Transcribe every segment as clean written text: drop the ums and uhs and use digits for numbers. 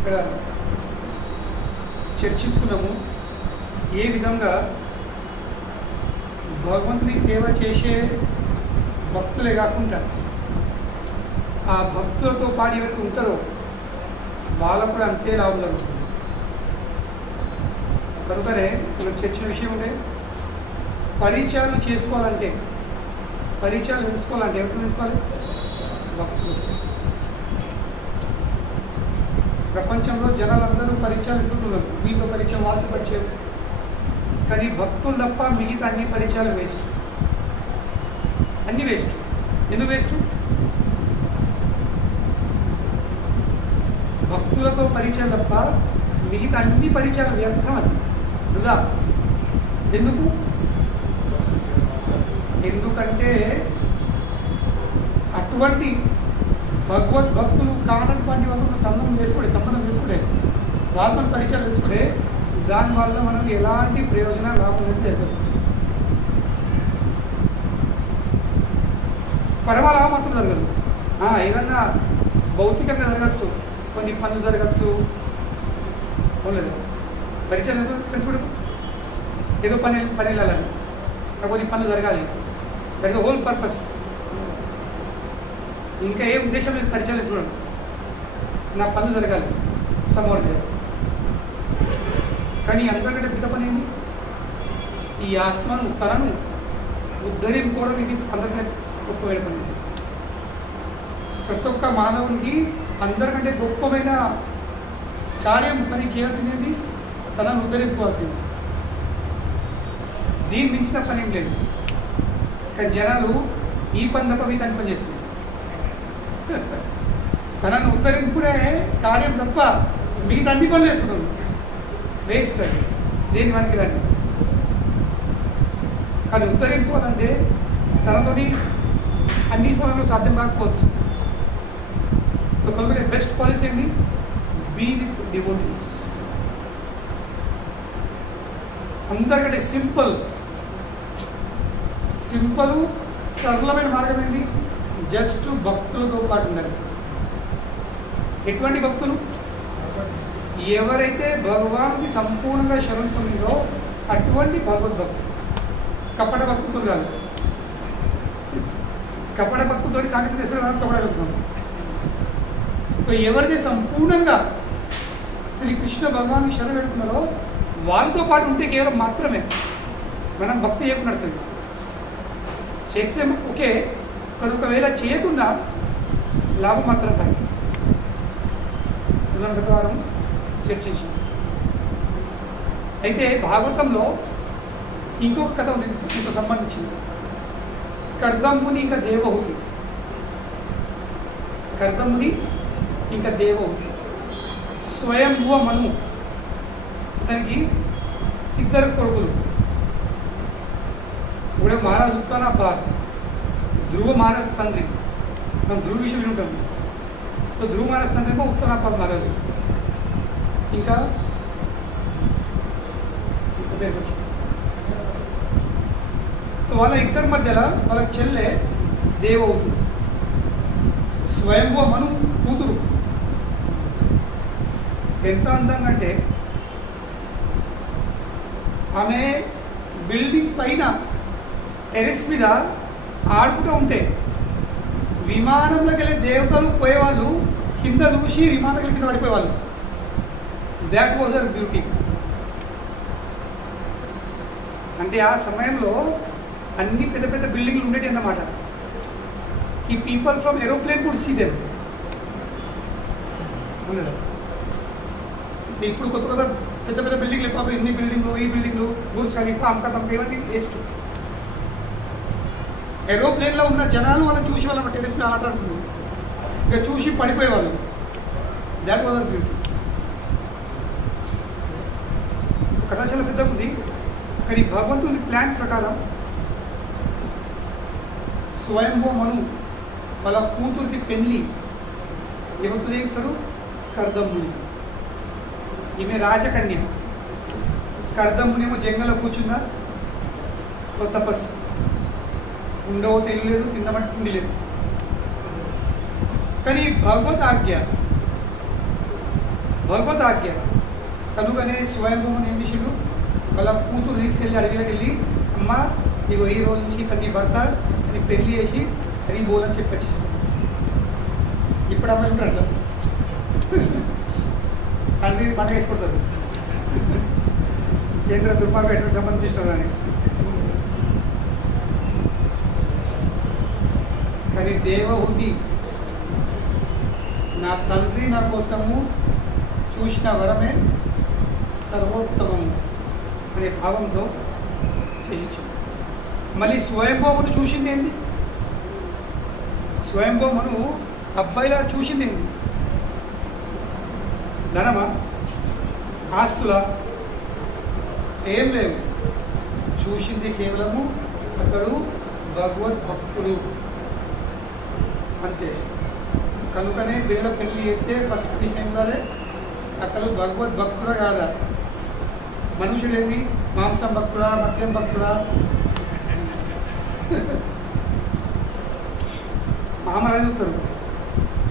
ఇక్కడ చర్చించుకున్నాము. ఏ విధంగా భగవంతుని సేవ చేసే భక్తులే కాకుండా ఆ భక్తులతో పాటు ఎవరికి ఉంటారో వాళ్ళకు కూడా అంతే లాభం జరుగుతుంది. కనుకనే మనం చర్చిన విషయం ఉండే పరిచయాలు చేసుకోవాలంటే, పరిచయాలు పెంచుకోవాలంటే ఎవరికి పెంచుకోవాలి? భక్తులతో. ప్రపంచంలో జనాలందరూ పరిచయాలు పెంచుకుంటున్నారు. వీళ్ళతో పరిచయం, వాళ్ళతో పరిచయం. కానీ భక్తులు తప్ప మిగతా అన్ని పరిచయాలు వేస్ట్. అన్నీ వేస్ట్. ఎందుకు వేస్ట్? భక్తులతో పరిచయం తప్ప మిగతా అన్ని పరిచయాలు వ్యర్థం అని వృధా. ఎందుకు? ఎందుకంటే అటువంటి భగవద్భక్తులు కానటువంటి వాళ్ళతో సంబంధం చేసుకుంటే వాళ్ళతో పరిచయాలు తెచ్చుకుంటే దానివల్ల మనకు ఎలాంటి ప్రయోజనం లాభం అనేది జరగదు. పరమలాభం మాత్రం జరగదు. ఏదన్నా భౌతికంగా జరగచ్చు, కొన్ని పనులు జరగచ్చు, లేదు పరిచయం పెంచుకోవడం, ఏదో పని వెళ్ళాలని, కొన్ని పనులు జరగాలి, that is the whole purpose. ఇంకా ఏ ఉద్దేశం లేదు పరిచయం చూడండి, నా పనులు జరగాలి సమోర్ చేయాలి. కానీ అందరికంటే పెద్ద పని ఏంటి? ఈ ఆత్మను తనను ఉద్ధరించుకోవడం. ఇది అందరికంటే గొప్పమైన పని. ప్రతి ఒక్క మానవునికి అందరికంటే గొప్పమైన కార్యం పని చేయాల్సింది తనను ఉద్ధరించుకోవాల్సింది. దీని మించిన పని ఏం లేదు. కానీ జనాలు ఈ పని తప్ప మీ దాని పని చేస్తుంది. తనను ఉద్ధరించుకునే కార్యం తప్ప మిగతా అన్ని పనులు వేసుకుంటుంది. వేస్ట్ అది, దేని మనకి రాని. కానీ ఉద్ధరించుకోవాలంటే తనతోని అన్ని సమయంలో సాధ్యం కాకపోవచ్చు. కనుక బెస్ట్ పాలసీ ఏంటి? Be with devotees. అందరికంటే సింపుల్ సరళమైన మార్గం ఏంటి? జస్ట్ భక్తులతో పాటు ఉండాలి. ఎటువంటి భక్తులు? ఎవరైతే భగవాన్కి సంపూర్ణంగా శరణు పొందిందో అటువంటి భగవద్భక్తులు. కపట భక్తులు కాదు. కపట భక్తులతో సాంకేతిక కపట భక్తులు. ఎవరైతే సంపూర్ణంగా శ్రీకృష్ణ భగవాన్కి శరణు పెడుతున్నారో వాళ్ళతో పాటు ఉంటే కేవలం మాత్రమే మనం భక్తి చేయకుండా నడుతుంది. చేస్తే ఓకే, కానీ ఒకవేళ చేయకుండా లాభం మాత్రం కాదు. గత వారం చర్చించాం. అయితే భాగవతంలో ఇంకొక కథ ఉంది దీనికి సంబంధించింది. కర్దముని ఇంకా దేవహూతి. కర్దముని ఇంకా దేవహూతి. స్వయంభువ మను, అతనికి ఇద్దరు కొడుకులు. ఇప్పుడు మహారాజు ఉత్తనాబాద్, ధ్రువ మహారాజు తండ్రి. మనం ధ్రువ విషయం వింటాం. సో ధ్రువ మహారాజు తండ్రి ఏమో ఉత్తనాబాద్ మహారాజు. ఇంకా వాళ్ళ ఇద్దరి మధ్యలో వాళ్ళ చెల్లె దేవహూతి. స్వయంభువ మను కూతురు. ఎంత అందంగా అంటే ఆమె బిల్డింగ్ పైన టెరెస్ మీద ఆడుకుంటూ ఉంటే విమానంలోకి వెళ్ళే దేవతలు పోయేవాళ్ళు కింద చూసి విమానంలోకి కింద పడిపోయేవాళ్ళు. That was her beauty. అంటే ఆ సమయంలో అన్ని పెద్ద పెద్ద బిల్డింగ్లు ఉండేవి అన్నమాట. ఈ people from aeroplane could see them. ఇప్పుడు కొత్త కొత్త పెద్ద పెద్ద బిల్డింగ్లు పాపం ఎన్ని బిల్డింగ్లు, ఈ బిల్డింగ్లు, బుర్జ్ ఖలీఫా, అమ్కా తమ్కా ఇవన్నీ వేస్ట్. ఏరోప్లేన్లో ఉన్న జనాలు వాళ్ళని చూసి వాళ్ళ టెరెస్ మీద ఆటాడుతున్నారు. ఇక చూసి పడిపోయేవాళ్ళు. That was our beauty. కథ చాలా పెద్దగా ఉంది. కానీ భగవంతుని ప్లాన్ ప్రకారం స్వయంభూ మను వాళ్ళ కూతురికి పెళ్ళి ఎవరితో చేస్తాడు? కర్దముని. ఈమె రాజకన్య. కర్దమునేమో జంగల్లో కూర్చుందా, ఓ తపస్సు. ఉండవో తెలియలేదు, తిందమంటే తిండి లేదు. కానీ భగవద్ ఆజ్ఞ, భగవదాజ్ఞ. కనుకనే స్వయంభూమని ఏం చేసిండు, వాళ్ళ కూతురు తీసుకెళ్ళి అడవిలోకి వెళ్ళి, అమ్మ ఇగో ఈ రోజు నుంచి ఇతను నీ భర్త అని పెళ్లి చేసి అని బోలని చెప్పచ్చు. ఇప్పుడు అమ్మాయి ఉంటారు అట్లా తండ్రి పండగ వేసుకుంటారు, కేంద్ర దుర్మార్గం ఎటువంటి సంబంధం చేస్తున్నారు అని. కానీ దేవహూతి నా తండ్రి నా కోసము చూసిన వరమే సర్వోత్తమం అనే భావంతో చేయించు. మళ్ళీ స్వయంభూమను చూసింది ఏంటి, స్వయంభూమను అబ్బాయిలా చూసింది ఏంటి, ధనమా ఆస్తుల ఏం లేవు, చూసింది కేవలము అతడు భగవద్భక్తుడు అంతే. కనుకనే బిడ్డల పెళ్ళి అయితే ఫస్ట్ కండిషన్ ఏం ఉండాలి, అతడు భగవద్భక్తుడా కాదా. మనుషుడు ఏంది, మాంసం భక్తుడా, మద్యం భక్తుడా, మామలు అది చూస్తారు,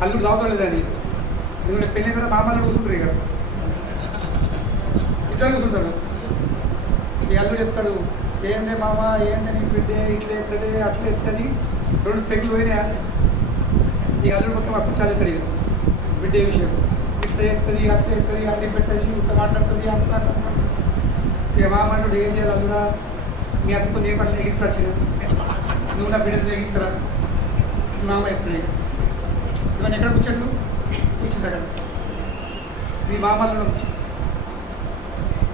అల్లుడు దావుతలేదని. ఎందుకంటే పెళ్ళి కదా మామలు కూర్చుంటారు, ఇక ఇద్దరు కూర్చుంటారు. ఈ అల్లుడు చెప్తాడు, ఏందే మామ ఏందని బిడ్డే ఇట్లా ఎత్తది అట్లా ఎత్తని, రెండు పెగ్గులు పోయినాయా. ఈ అల్లుడు మొత్తం అప్పుడు చాలా ఎత్తాడు, ఇక బిడ్డే విషయం ఇట్లా ఎత్తది అట్లా ఎత్తది అడ్డి పెట్టది ఇట్లా మాట్లాడుతుంది అట్లా. ఇక మామ అంటాడు, ఏం చేయాలి అల్లుడా, మీ అత్తతో నేను పట్ల ఎగించుకొచ్చిన, నువ్వు నా బిడ్డతో ఎగించుకురా. మామ ఎప్పుడు ఇవన్నీ ఎక్కడ కూర్చోడు, కూర్చుంటాడు అక్కడ, ఇది మామల్లో కూర్చో.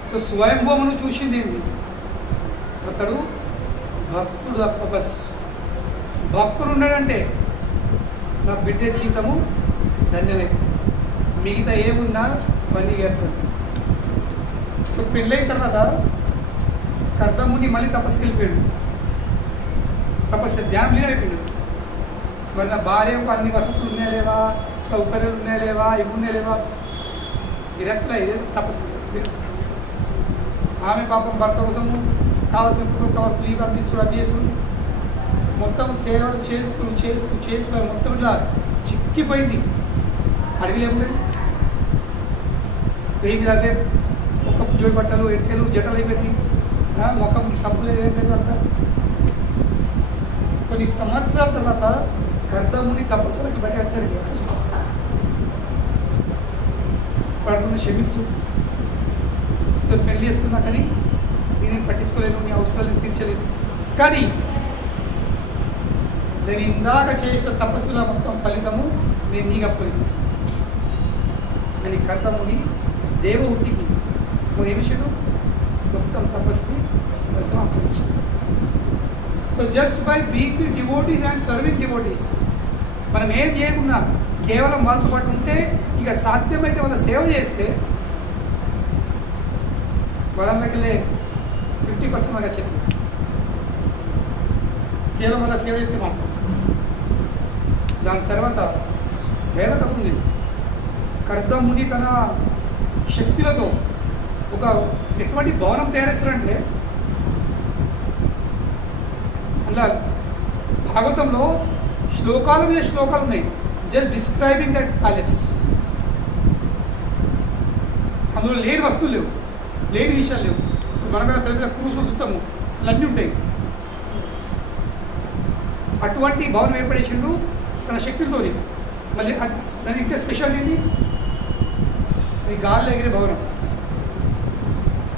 సో స్వయంభూమను చూసింది ఏంటి, అతడు భక్తుడు తప్ప బస్. భక్తుడు ఉన్నాడంటే నా బిడ్డ జీవితము ధన్యమే, మిగతా ఏమున్నా పని వేరుతుంది. సో పెళ్ళైన తర్వాత కర్దముని మళ్ళీ తపస్సుకి వెళ్ళిపోయాడు, తపస్సు ధ్యానం అయిపోయాడు. మరి నా భార్యకు అన్ని వసతులు ఉన్నాయా లేవా, సౌకర్యాలు ఉన్నాయా లేవా, ఇవి ఉన్నాయా లేవా, విరక్తులు ఇదే తపస్సు. ఆమె పాపం భర్త కోసము కావాల్సిన వస్తువులు ఇవి అందించుడు అవి చేసుడు, మొత్తం సేవలు చేస్తూ చేస్తూ చేస్తూ మొత్తం ఇట్లా చిక్కిపోయింది. అడవిలో ఏముండదు, వేయి మీద అవే ఒక్క జోడి బట్టలు ఎటుకలు జటలు అయిపోయినాయి, ముఖంకి సబ్బు లేదు ఏం లేదు అంతా. కొన్ని సంవత్సరాల తర్వాత కర్దముని తపస్సులకు బట్టి వచ్చారు, పడుతున్న క్షమించు, సో పెళ్లి చేసుకున్నా కానీ నేను పట్టించుకోలేను, నీ అవసరాలను తీర్చలేదు, కానీ నేను ఇందాక చేసిన తపస్సుల మొత్తం ఫలితము నేను నీకు అప్పగిస్తాను అని కర్దముని దేవహూతికి ఏమి విషయం మొత్తం తపస్సుని ఫలితం అప్పగించాడు. So just by being with devotees and serving devotees, మనం ఏం చేయకున్నా కేవలం వాళ్ళతో పాటు ఉంటే, ఇక సాధ్యమైతే వాళ్ళ సేవ చేస్తే వాళ్ళకెళ్ళే 50% మనకు వచ్చేది, కేవలం వాళ్ళ సేవ చేస్తే మాత్రం. దాని తర్వాత వేద కథ ఉంది, కర్దముని తన శక్తులతో ఒక ఎటువంటి భవనం తయారేస్తారంటే, అలా భాగవతంలో శ్లోకాల మీద శ్లోకాలు ఉన్నాయి, జస్ట్ డిస్క్రైబింగ్ దట్ ప్యాలెస్. అందులో లేని వస్తువులు లేవు, లేని విషయాలు లేవు. మన మీద పెద్ద క్రూసులు చూస్తాము, అన్నీ ఉంటాయి. అటువంటి భవనం ఏర్పడేసిండు తన శక్తులతో. మళ్ళీ అది ఇంకా స్పెషల్ ఏంటి, అది గాల్లో ఎగిరే భవనం.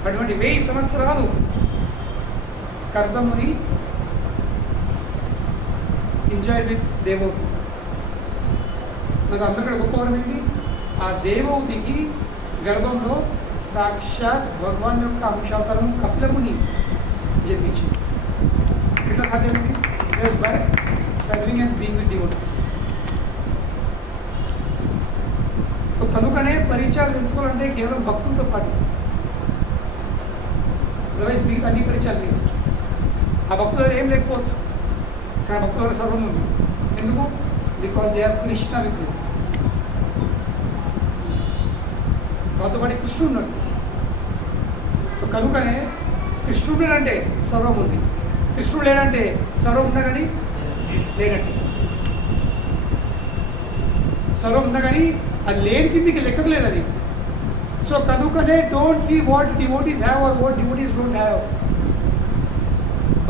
అటువంటి 1000 సంవత్సరాలు కర్దముని ఎంజాయ్ విత్ దేవహూతి. నాకు అందరికీ గొప్ప వరం ఏంటి, ఆ దేవహూతికి గర్భంలో సాక్షాత్ భగవాన్ యొక్క అంశావతారం కపిలముని జన్మించింది. ఎట్లా సాధ్యమైంది, just by serving and being with devotees. కనుకనే పరిచయాలు పెంచుకోవాలంటే కేవలం భక్తులతో పాటు, అదర్వైజ్ మీకు అన్ని పరిచయాలు వేస్ట్. ఆ భక్తుల దగ్గర ఏం లేకపోవచ్చు, కానీ భక్తుల దగ్గర సర్వం ఉంది. ఎందుకు, because they are Krishna with them. వాళ్ళతో పాటు కృష్ణుడు ఉన్నాడు. కనుకనే కృష్ణుడు అంటే సర్వం ఉంది, కృష్ణుడు లేడంటే సర్వం ఉన్నా కానీ లేనట్టు. సర్వం ఉన్నా కానీ అది లేని కిందికి లెక్కకు లేదు. అది సో కనుకనే don't see what devotees have or what devotees don't have.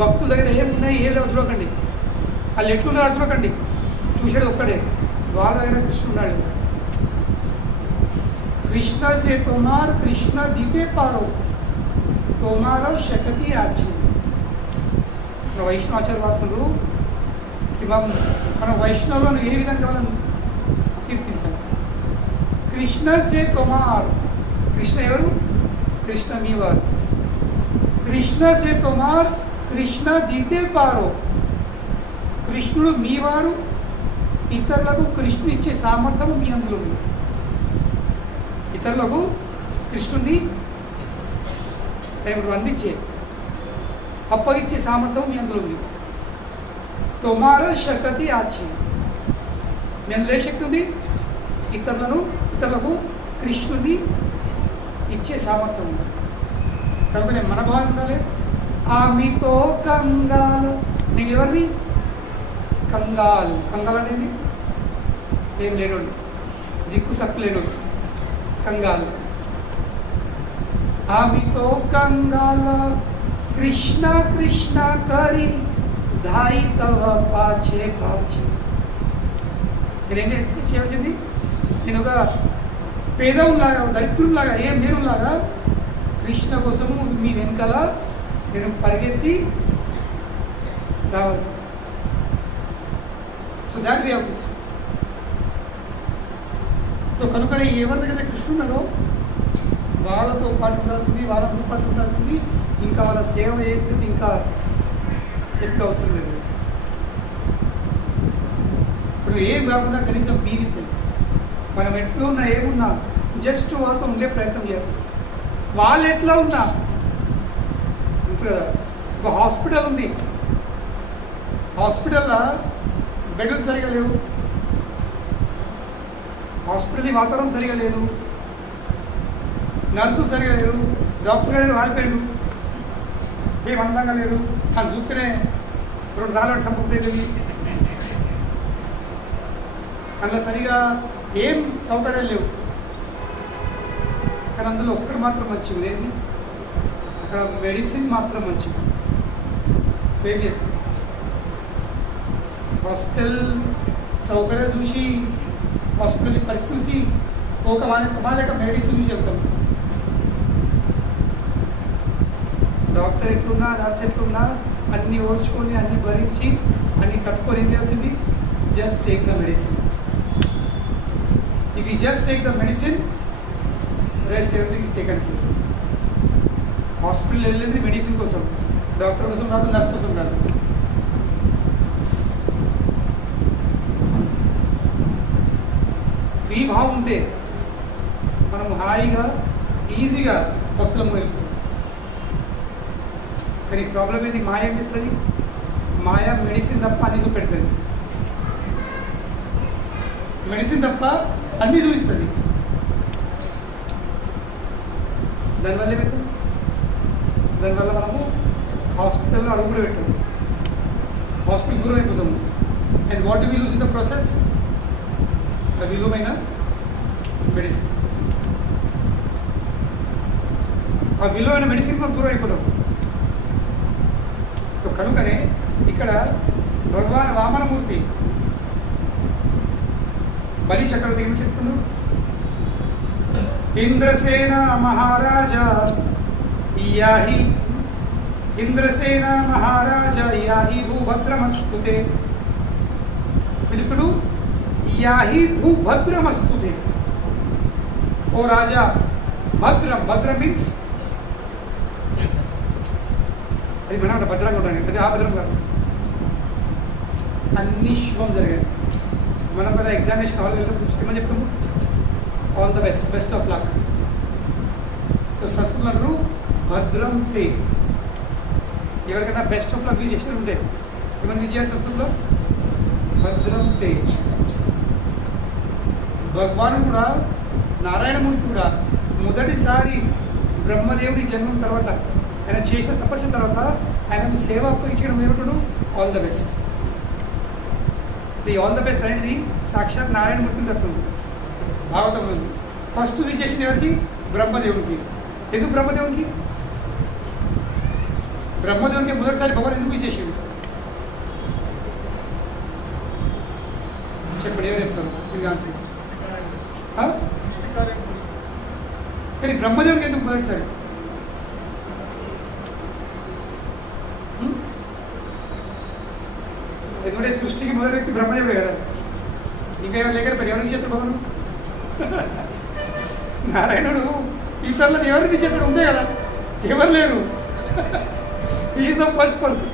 భక్తుల దగ్గర ఏమున్నాయి ఏం లేవు చూడకండి, వాళ్ళు ఎట్లున్నారో చూడకండి, చూసేది ఒక్కడే, వాళ్ళ దగ్గర కృష్ణుడు ఉన్నాడు. కృష్ణ సే తోమార్ కృష్ణ దీపే పారో తోమారో శకతి ఆచి. వైష్ణవాచార్య వాడుతున్నారు మన వైష్ణవులను ఏ విధంగా వాళ్ళని కీర్తించాలి. కృష్ణ సే తోమార్, కృష్ణ ఎవరు? కృష్ణ మీ వారు. కృష్ణ సే తోమార్ కృష్ణ దీతే పారో, కృష్ణుడు మీ వారు, ఇతరులకు కృష్ణుడు ఇచ్చే సామర్థ్యం మీ అందులో ఉంది. ఇతరులకు కృష్ణుడిని అందించే అప్పగిచ్చే సామర్థ్యం మీ అందులో ఉంది. తొమారో శకతి ఆచి, మీ అందులో ఏ శక్తి ఉంది? ఇతరులకు కృష్ణుడిని ఇచ్చే సామర్థ్యం ఉంది. కనుకనే మన భావన ఉండాలి. ఆమెతో కంగాల్, నేను ఎవరిని? కంగాల్. కంగాల్ అనేది ఏం లేనోడు, దిక్కు సక్కు లేనోడు కంగాల్. ఆమెతో కంగాల్ కృష్ణ కృష్ణ కరి ధాయి తవ పాచే పాచే. నేనేం చేయాల్సింది? నేను ఒక పేదవులాగా దరిద్రులాగా ఏం నేనులాగా కృష్ణ కోసము మీ వెనకాల నేను పరిగెత్తి రావాల్సింది. So that way of this. So కనుకనే ఎవరి దగ్గర కృష్ణుడు ఉన్నాడో వాళ్ళతో పాటు ఉండాల్సింది, వాళ్ళతో పాటు ఉండాల్సింది. ఇంకా వాళ్ళ సేవ చేస్తే ఇంకా చెప్పే అవసరం లేదు. ఇప్పుడు ఏం కాకుండా కనీసం బీవితే మనం ఎట్లా ఉన్నా ఏమున్నా జస్ట్ వాళ్ళతో ఉండే ప్రయత్నం చేయాల్సింది. వాళ్ళు ఎట్లా ఉన్నా ఇప్పుడు కదా ఒక హాస్పిటల్ ఉంది, హాస్పిటల్లో బెడ్లు సరిగా లేవు, హాస్పిటల్ వాతావరణం సరిగా లేదు, నర్సులు సరిగా లేరు, డాక్టర్ గారు వాలిపోయాడు, ఏం అందంగా లేడు, అది చూస్తేనే 2 రాళ్ళ సంపూర్తి, అందులో సరిగా ఏం సౌకర్యాలు లేవు. కానీ అందులో ఒక్కటి మాత్రం మంచిది ఏంటి? అక్కడ మెడిసిన్ మాత్రం మంచిది. ఏం చేస్తాం? హాస్పిటల్ సౌకర్యాలు చూసి, హాస్పిటల్ పరిస్థితి చూసి ఒక వాళ్ళ మెడిసిన్ చూసి వెళ్తాం. డాక్టర్ ఎట్లున్నా, నర్స్ ఎట్లున్నా అన్నీ ఓడ్చుకొని, అన్నీ భరించి, అన్నీ తట్టుకొని ఏం చేయాల్సింది? Just take the medicine. If you just take the medicine, rest everything is taken care. Hospital వెళ్ళేది మెడిసిన్ కోసం, డాక్టర్ కోసం కాదు, నర్స్ కోసం కాదు. ఈ భావం ఉంటే మనం హాయిగా ఈజీగా భక్తులము వెళ్ళిపోతాం. కానీ ప్రాబ్లం ఏంది? మాయ ఏం చేస్తుంది? మాయ మెడిసిన్ తప్ప అన్నీ చూపెడుతుంది, మెడిసిన్ తప్ప అన్నీ చూపిస్తుంది. దానివల్ల ఏమవుతుంది? దానివల్ల మనము హాస్పిటల్లో అడుగు కూడా పెట్టాము, హాస్పిటల్ దూరం అయిపోతాము. And what do we lose in the process? ఆ విలువైన మెడిసిన్, ఆ విలువైన మెడిసిన్ మనం దూరం అయిపోతాం. కనుకనే ఇక్కడ భగవాన్ వామనమూర్తి బలి చక్రవర్తి ఏమి చెప్తున్నాడు? ఇంద్రసేన మహారాజా యాహి, ఇంద్రసేన మహారాజా యాహి భూభద్రమస్తుతే. చెప్తాడు యాహి భూభద్రమస్తుతే. ఓ రాజా, భద్రం, భద్రం మీన్స్ అది మనం భద్రంగా ఉంటాను, అది ఆ భద్రం కాదు. అన్ని శుభం జరిగాయి. మనం కదా ఎగ్జామినేషన్ హాల్ వెళ్తే కూర్చోమని చెప్తాము, all the best, best of luck. సంస్కృతంలో అంటారు భద్రం తే. ఎవరికైనా బెస్ట్ ఆఫ్ లక్ యూజ్ చేసినట్టు ఉంటే ఏమైనా యూజ్ చేయాలి సంస్కృతంలో? భద్రం తే. భగవాను కూడా, నారాయణమూర్తి కూడా మొదటిసారి బ్రహ్మదేవుడి జన్మం తర్వాత, ఆయన చేసిన తపస్సు తర్వాత ఆయనకు సేవ అప్పగించడం ఏమిటాడు? All the best. ఈ ఆల్ ద బెస్ట్ అనేది సాక్షాత్ నారాయణమూర్తిని దత్తుంది భాగవతం నుంచి. ఫస్ట్ విశేషం ఎవరికి? బ్రహ్మదేవునికి. ఎందుకు బ్రహ్మదేవునికి? బ్రహ్మదేవునికి మొదటిసారి భగవాన్ ఎందుకు ఇచ్చేసాడు? చెప్పండి, ఎవరు చెప్తారు? ఇది ఆన్సర్. కానీ బ్రహ్మదేవునికి ఎందుకు మొదటిసారి? ఎందుకంటే సృష్టికి మొదటి వ్యక్తి బ్రహ్మదేవుడే కదా. ఇంకా ఎవరు లేకపోతే ఎవరికి చేస్తాడు భగవాను? నారాయణుడు ఇతరులను ఎవరికి చేతుడు ఉందే కదా, ఎవరు లేరు. Is the first person.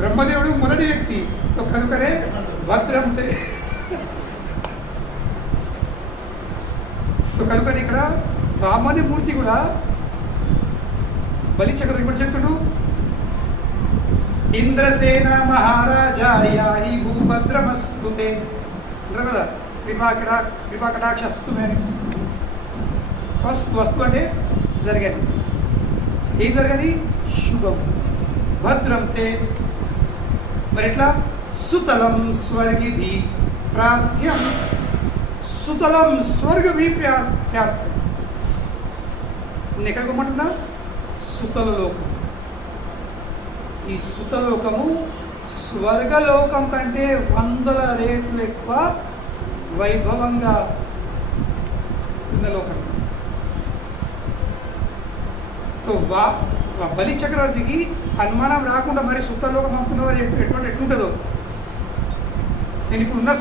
బ్రహ్మదేవుడు మొదటి వ్యక్తి కనుకనే భద్రంతే. కనుకనే ఇక్కడ వామని మూర్తి కూడా బలి చక్రవర్తి కూడా చెప్తుడు, ఇంద్రసేన మహారాజాయ ఈ భూభద్రమస్తుతే అంటారు కదా, కృపాకటాక్ష అస్తు అని. వస్తు అంటే జరగని. ఏం జరగని? శుభం. భద్రం తే. మరి ఎట్లా? సుతలం స్వర్గిభి ప్రార్థ్యం. సుతలం స్వర్గభి ప్రార్థ్యం. నేను ఎక్కడికి పోమంటున్నా? సుతల లోకం. ఈ సుతలోకము స్వర్గలోకం కంటే 100 రెట్లు ఎక్కువ వైభవంగా ఉన్న లోకం. బలి చక్రవర్తికి అనుమానం రాకుండా మరి సుతలోకం పంపుతున్నదో ఎట్లుంటుందో. నేను ఇప్పుడు ఉన్న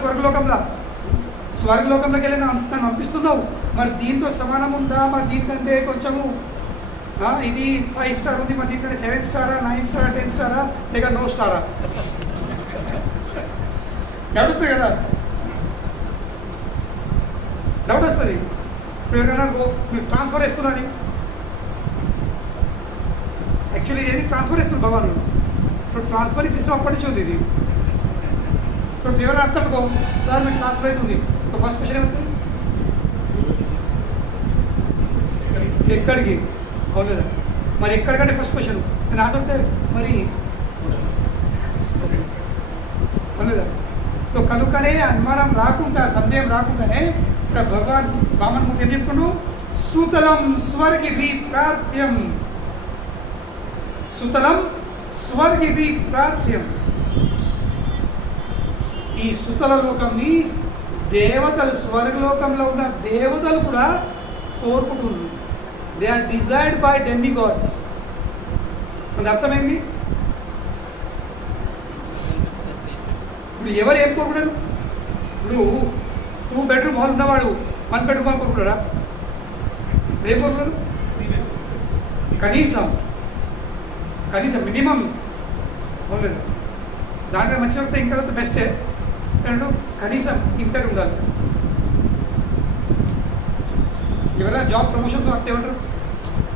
స్వర్గలోకంలోకి వెళ్ళి నన్ను పంపిస్తున్నావు, మరి దీంతో సమానం ఉందా? మరి దీనికంటే కొంచెము ఇది 5 స్టార్ ఉంది, మరి దీనికంటే 7 స్టారా, 9 స్టారా, 10 స్టారా, లేక నో స్టారా? అడుగుతుంది కదా, డౌట్ వస్తుంది. ఇప్పుడు ఎవరైనా మీరు ట్రాన్స్ఫర్ ఇస్తున్నది, యాక్చువల్లీ ఏది ట్రాన్స్ఫర్ ఇస్తుంది భగవాన్. ఇప్పుడు ట్రాన్స్ఫరింగ్ సిస్టమ్ అప్పటి నుంచి ఉంది ఇది. ఇప్పుడు ఎవరైనా అర్థంకో, సార్ మీకు ట్రాన్స్ఫర్ అవుతుంది, ఫస్ట్ క్వశ్చన్ ఏమవుతుంది? ఎక్కడికి? అవును. మరి ఎక్కడికంటే ఫస్ట్ క్వశ్చన్ నేను ఆచరితే మరి అవును. కనుకనే అనుమానం రాకుండా, సందేహం రాకుండానే ఇక్కడ భగవాన్ వామనమూర్తి ఏం చెప్తున్నాడు? సుతలం స్వర్గిభి ప్రార్థ్యం. సుతలం స్వర్గిభి ప్రార్థ్యం. ఈ సుతల లోకంని దేవతలు, స్వర్గలోకంలో ఉన్న దేవతలు కూడా కోరుకుంటున్నారు. They are desired by demigods. అది అర్థమైంది. ఇప్పుడు ఎవరు ఏం కోరుకుంటారు? ఇప్పుడు 2 బెడ్రూమ్ హాల్ ఉన్నవాడు 1 బెడ్రూమ్ హాల్ కోరుకుంటాడా? ఏం కోరుకుంటారు? కనీసం మినిమం అవును. దాంట్లో మంచిగా వస్తే ఇంకా బెస్టే. కనీసం ఇంతటి ఉండాలి. ఎవరైనా జాబ్ ప్రమోషన్స్ వస్తే ఏమంటారు?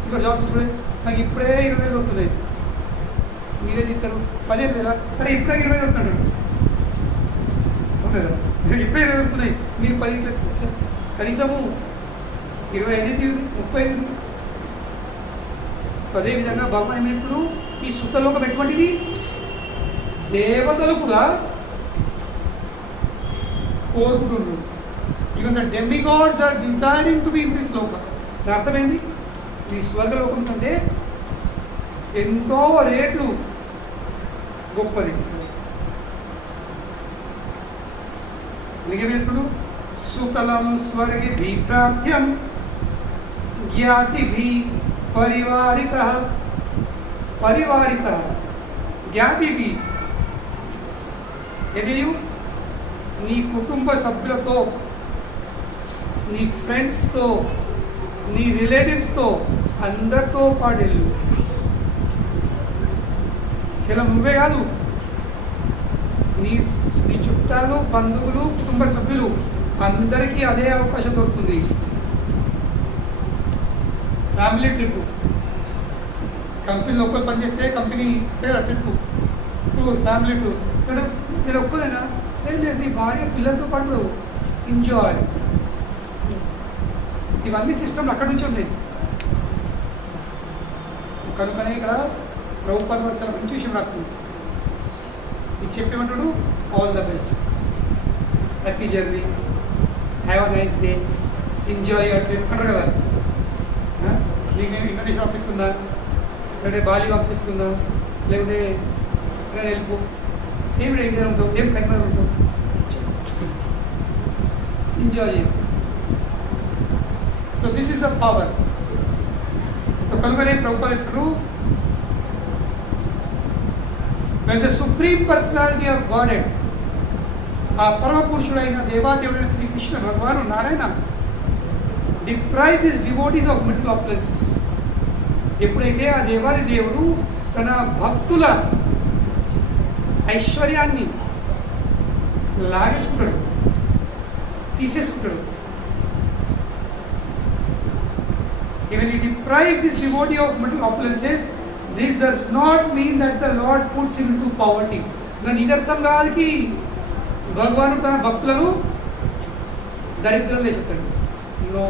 ఇంకా జాబ్ తీసుకునే నాకు ఇప్పుడే 20,000 దొరుకుతున్నాయి, మీరేం చెప్తారు? 15,000. అరే ఇప్పుడే 20,000 దొరుకుతున్నాడు. అవును కదా, ఇప్పుడే 20 దొరుకుతున్నాయి, మీరు 10,000. కనీసము 25, 35. అదేవిధంగా భగవాన్ ఏమైనప్పుడు ఈ సుతలోకం ఎటువంటిది? దేవతలు కూడా కోరుకుంటున్నారు. Even the demigods are desiring to be in this లోక. దాని అర్థమైంది? ఈ స్వర్గలోకం కంటే ఎంతో రేట్లు గొప్పది. ఎప్పుడు సుతలం స్వర్గిభి ప్రార్థ్యం జ్ఞాతిభి పరివారిత. జ్ఞాతిభి ఎలియు నీ కుటుంబ సభ్యులతో, నీ ఫ్రెండ్స్తో, నీ రిలేటివ్స్తో, అందరితో పాటు వెళ్ళు. కేవలం నువ్వే కాదు, నీ చుట్టాలు, బంధువులు, కుటుంబ సభ్యులు అందరికీ అదే అవకాశం దొరుకుతుంది. Family trip. కంపెనీలో ఒక్కరు పనిచేస్తే company trip, tour, family tour. నేను ఒక్కరేనా? లేదు, నీ భార్య పిల్లలతో పాటు ఎంజాయ్. ఇవన్నీ సిస్టమ్లు అక్కడి నుంచి ఉన్నాయి. కనుకనే ఇక్కడ ప్రభుపాద వారు చాలా మంచి విషయం రాస్తుంది. ఇది చెప్పేమంటాడు, all the best, happy journey, have a nice day, enjoy trip అంటారు కదా. నీకు ఇంటర్నేషనల్ పంపిస్తుందా, లేదంటే బాలి పంపిస్తుందా, లేకుంటే వెళ్ళిపో, ఏమి ఇండియా ఉంటావు, ఏం కన్వర్ ఉంటావు, ఎంజాయ్ చేయ. So this is the power. కనుకనే ప్రభుపాద చెప్తారు, when the supreme personality of Godhead, ఆ పరమ పురుషుడైన దేవాదేవుడైన శ్రీకృష్ణ భగవాను Narayana deprives his devotees of material opulences. ఎప్పుడైతే ఆ దేవాది దేవుడు తన భక్తుల ఐశ్వర్యాన్ని లాగేసుకుంటాడు, తీసేసుకుంటాడు. When he deprives his devotee of material opulences, this does not mean that the Lord puts him into poverty. దాని ఇదర్థం కాదు కి భగవానుడు తన భక్తులను దరిద్రం వేసేస్తాడు. నో,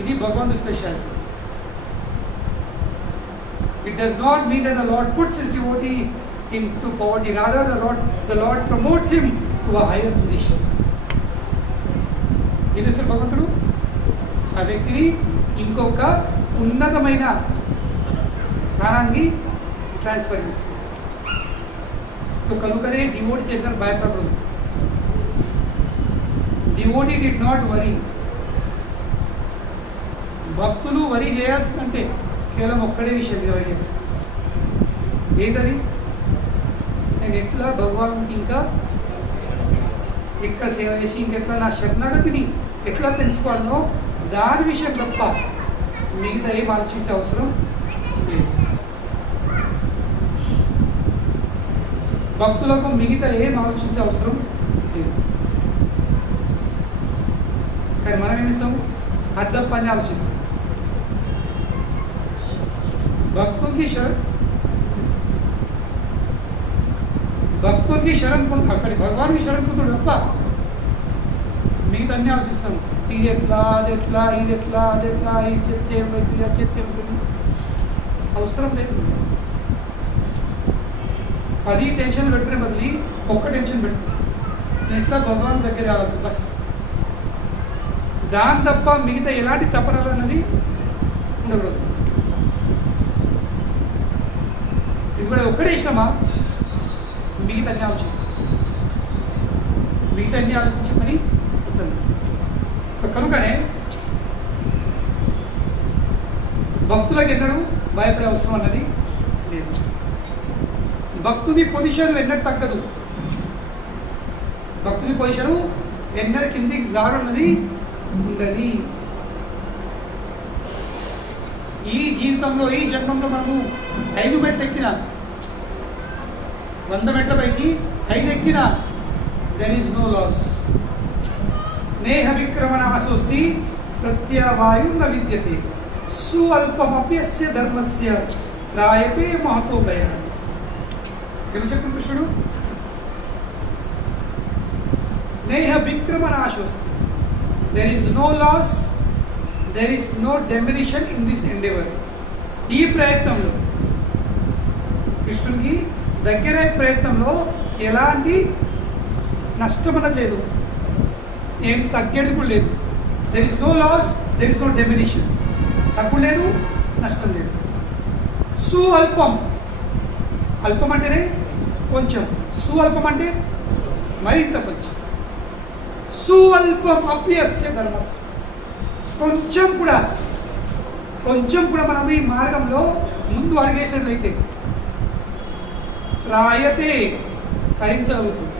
ఇది భగవంతుడి speciality. It does not mean that the Lord puts his devotee into poverty. Rather, the Lord promotes him to a higher position. ఏం చేస్తాడు భగవంతుడు? ఆ వ్యక్తిని ఇంకొక ఉన్నతమైన స్థానాన్ని ట్రాన్స్ఫర్ చేస్తాడు. కనుకనే డివోటీస్ ఎక్కడ భయపడకూడదు. Devotee did not worry. భక్తులు వరీ చేయాల్సిందంటే కేవలం ఒక్కడే విషయం మీద వరీ చేయాల్సింది. ఏంటది? నేను ఎట్లా భగవానుడికి ఇంకా ఎక్కడ సేవ చేసి ఇంకెట్లా నా శరణాగతిని ఎట్లా పెంచుకోవాలనో దాని విషయం తప్ప మిగతా ఏం ఆలోచించే అవసరం లేదు. భక్తులకు మిగతా ఏం ఆలోచించే అవసరం లేదు. కానీ మనం ఏమిస్తాము? అర్థం పని ఆలోచిస్తాం. భక్తునికి శరణ్ పొందుతాడు, భగవానికి శరణ్ పొందుతాడు తప్ప మిగతా అన్నీ ఆలోచిస్తాం. ఇది ఎట్లా, అది ఎట్లా, ఇది ఎట్లా, అది ఎట్లా, ఇది చెప్తే ఏమవుతుంది, అది చెప్తే ఏమవుతుంది. అవసరం లేదు. 10 టెన్షన్ పెట్టుకునే బదిలీ ఒక్క టెన్షన్ పెట్టు, నేను ఎట్లా భగవాన్ దగ్గర రావద్దు బస్. దాని తప్ప మిగతా ఎలాంటి తపనలు అన్నది ఉండకూడదు. ఇప్పుడు ఒక్కడే ఇష్టమా? మిగతా అన్నీ ఆలోచిస్తాం. మిగతా అన్నీ ఆలోచించే పని అవుతుంది. కనుకనే భక్తులకు ఎన్నడూ భయపడే అవసరం అన్నది లేదు. భక్తుడి పొజిషన్ ఎన్నడూ తగ్గదు. భక్తుడి పొజిషను ఎన్నడూ కిందికి జారున్నది ఉండదు. ఈ జీవితంలో, ఈ జన్మంలో మనము 5 మెట్లు ఎక్కినా, 100 మెట్ల పైకి 5 ఎక్కినా, దెర్ ఈజ్ నో లాస్. నేహ విక్రమణ ఆశోస్తి ప్రత్యవాయు న విద్యతే సుల్పమప్యస్య ధర్మస్య రాయతే మహతో భయాత్. ఏమని చెప్పిన కృష్ణుడు? నేహ విక్రమణ ఆశోస్తి, there is no loss, there is no diminution in this endeavour. ఈ ప్రయత్నంలో, కృష్ణునికి దగ్గర ప్రయత్నంలో ఎలాంటి నష్టం అన్నది లేదు, ఏం తగ్గేది కూడా లేదు. There is no loss, there is no diminution. తగ్గు లేదు, నష్టం లేదు. సుఅల్పం, అల్పం అంటేనే కొంచెం, సుఅల్పం అంటే మరింత కొంచెం. సుఅల్పం అప్యస్య ధర్మస్, కొంచెం కూడా మనం ఈ మార్గంలో ముందు అడిగేసినట్లయితే త్రాయతే, తరించగలుగుతుంది.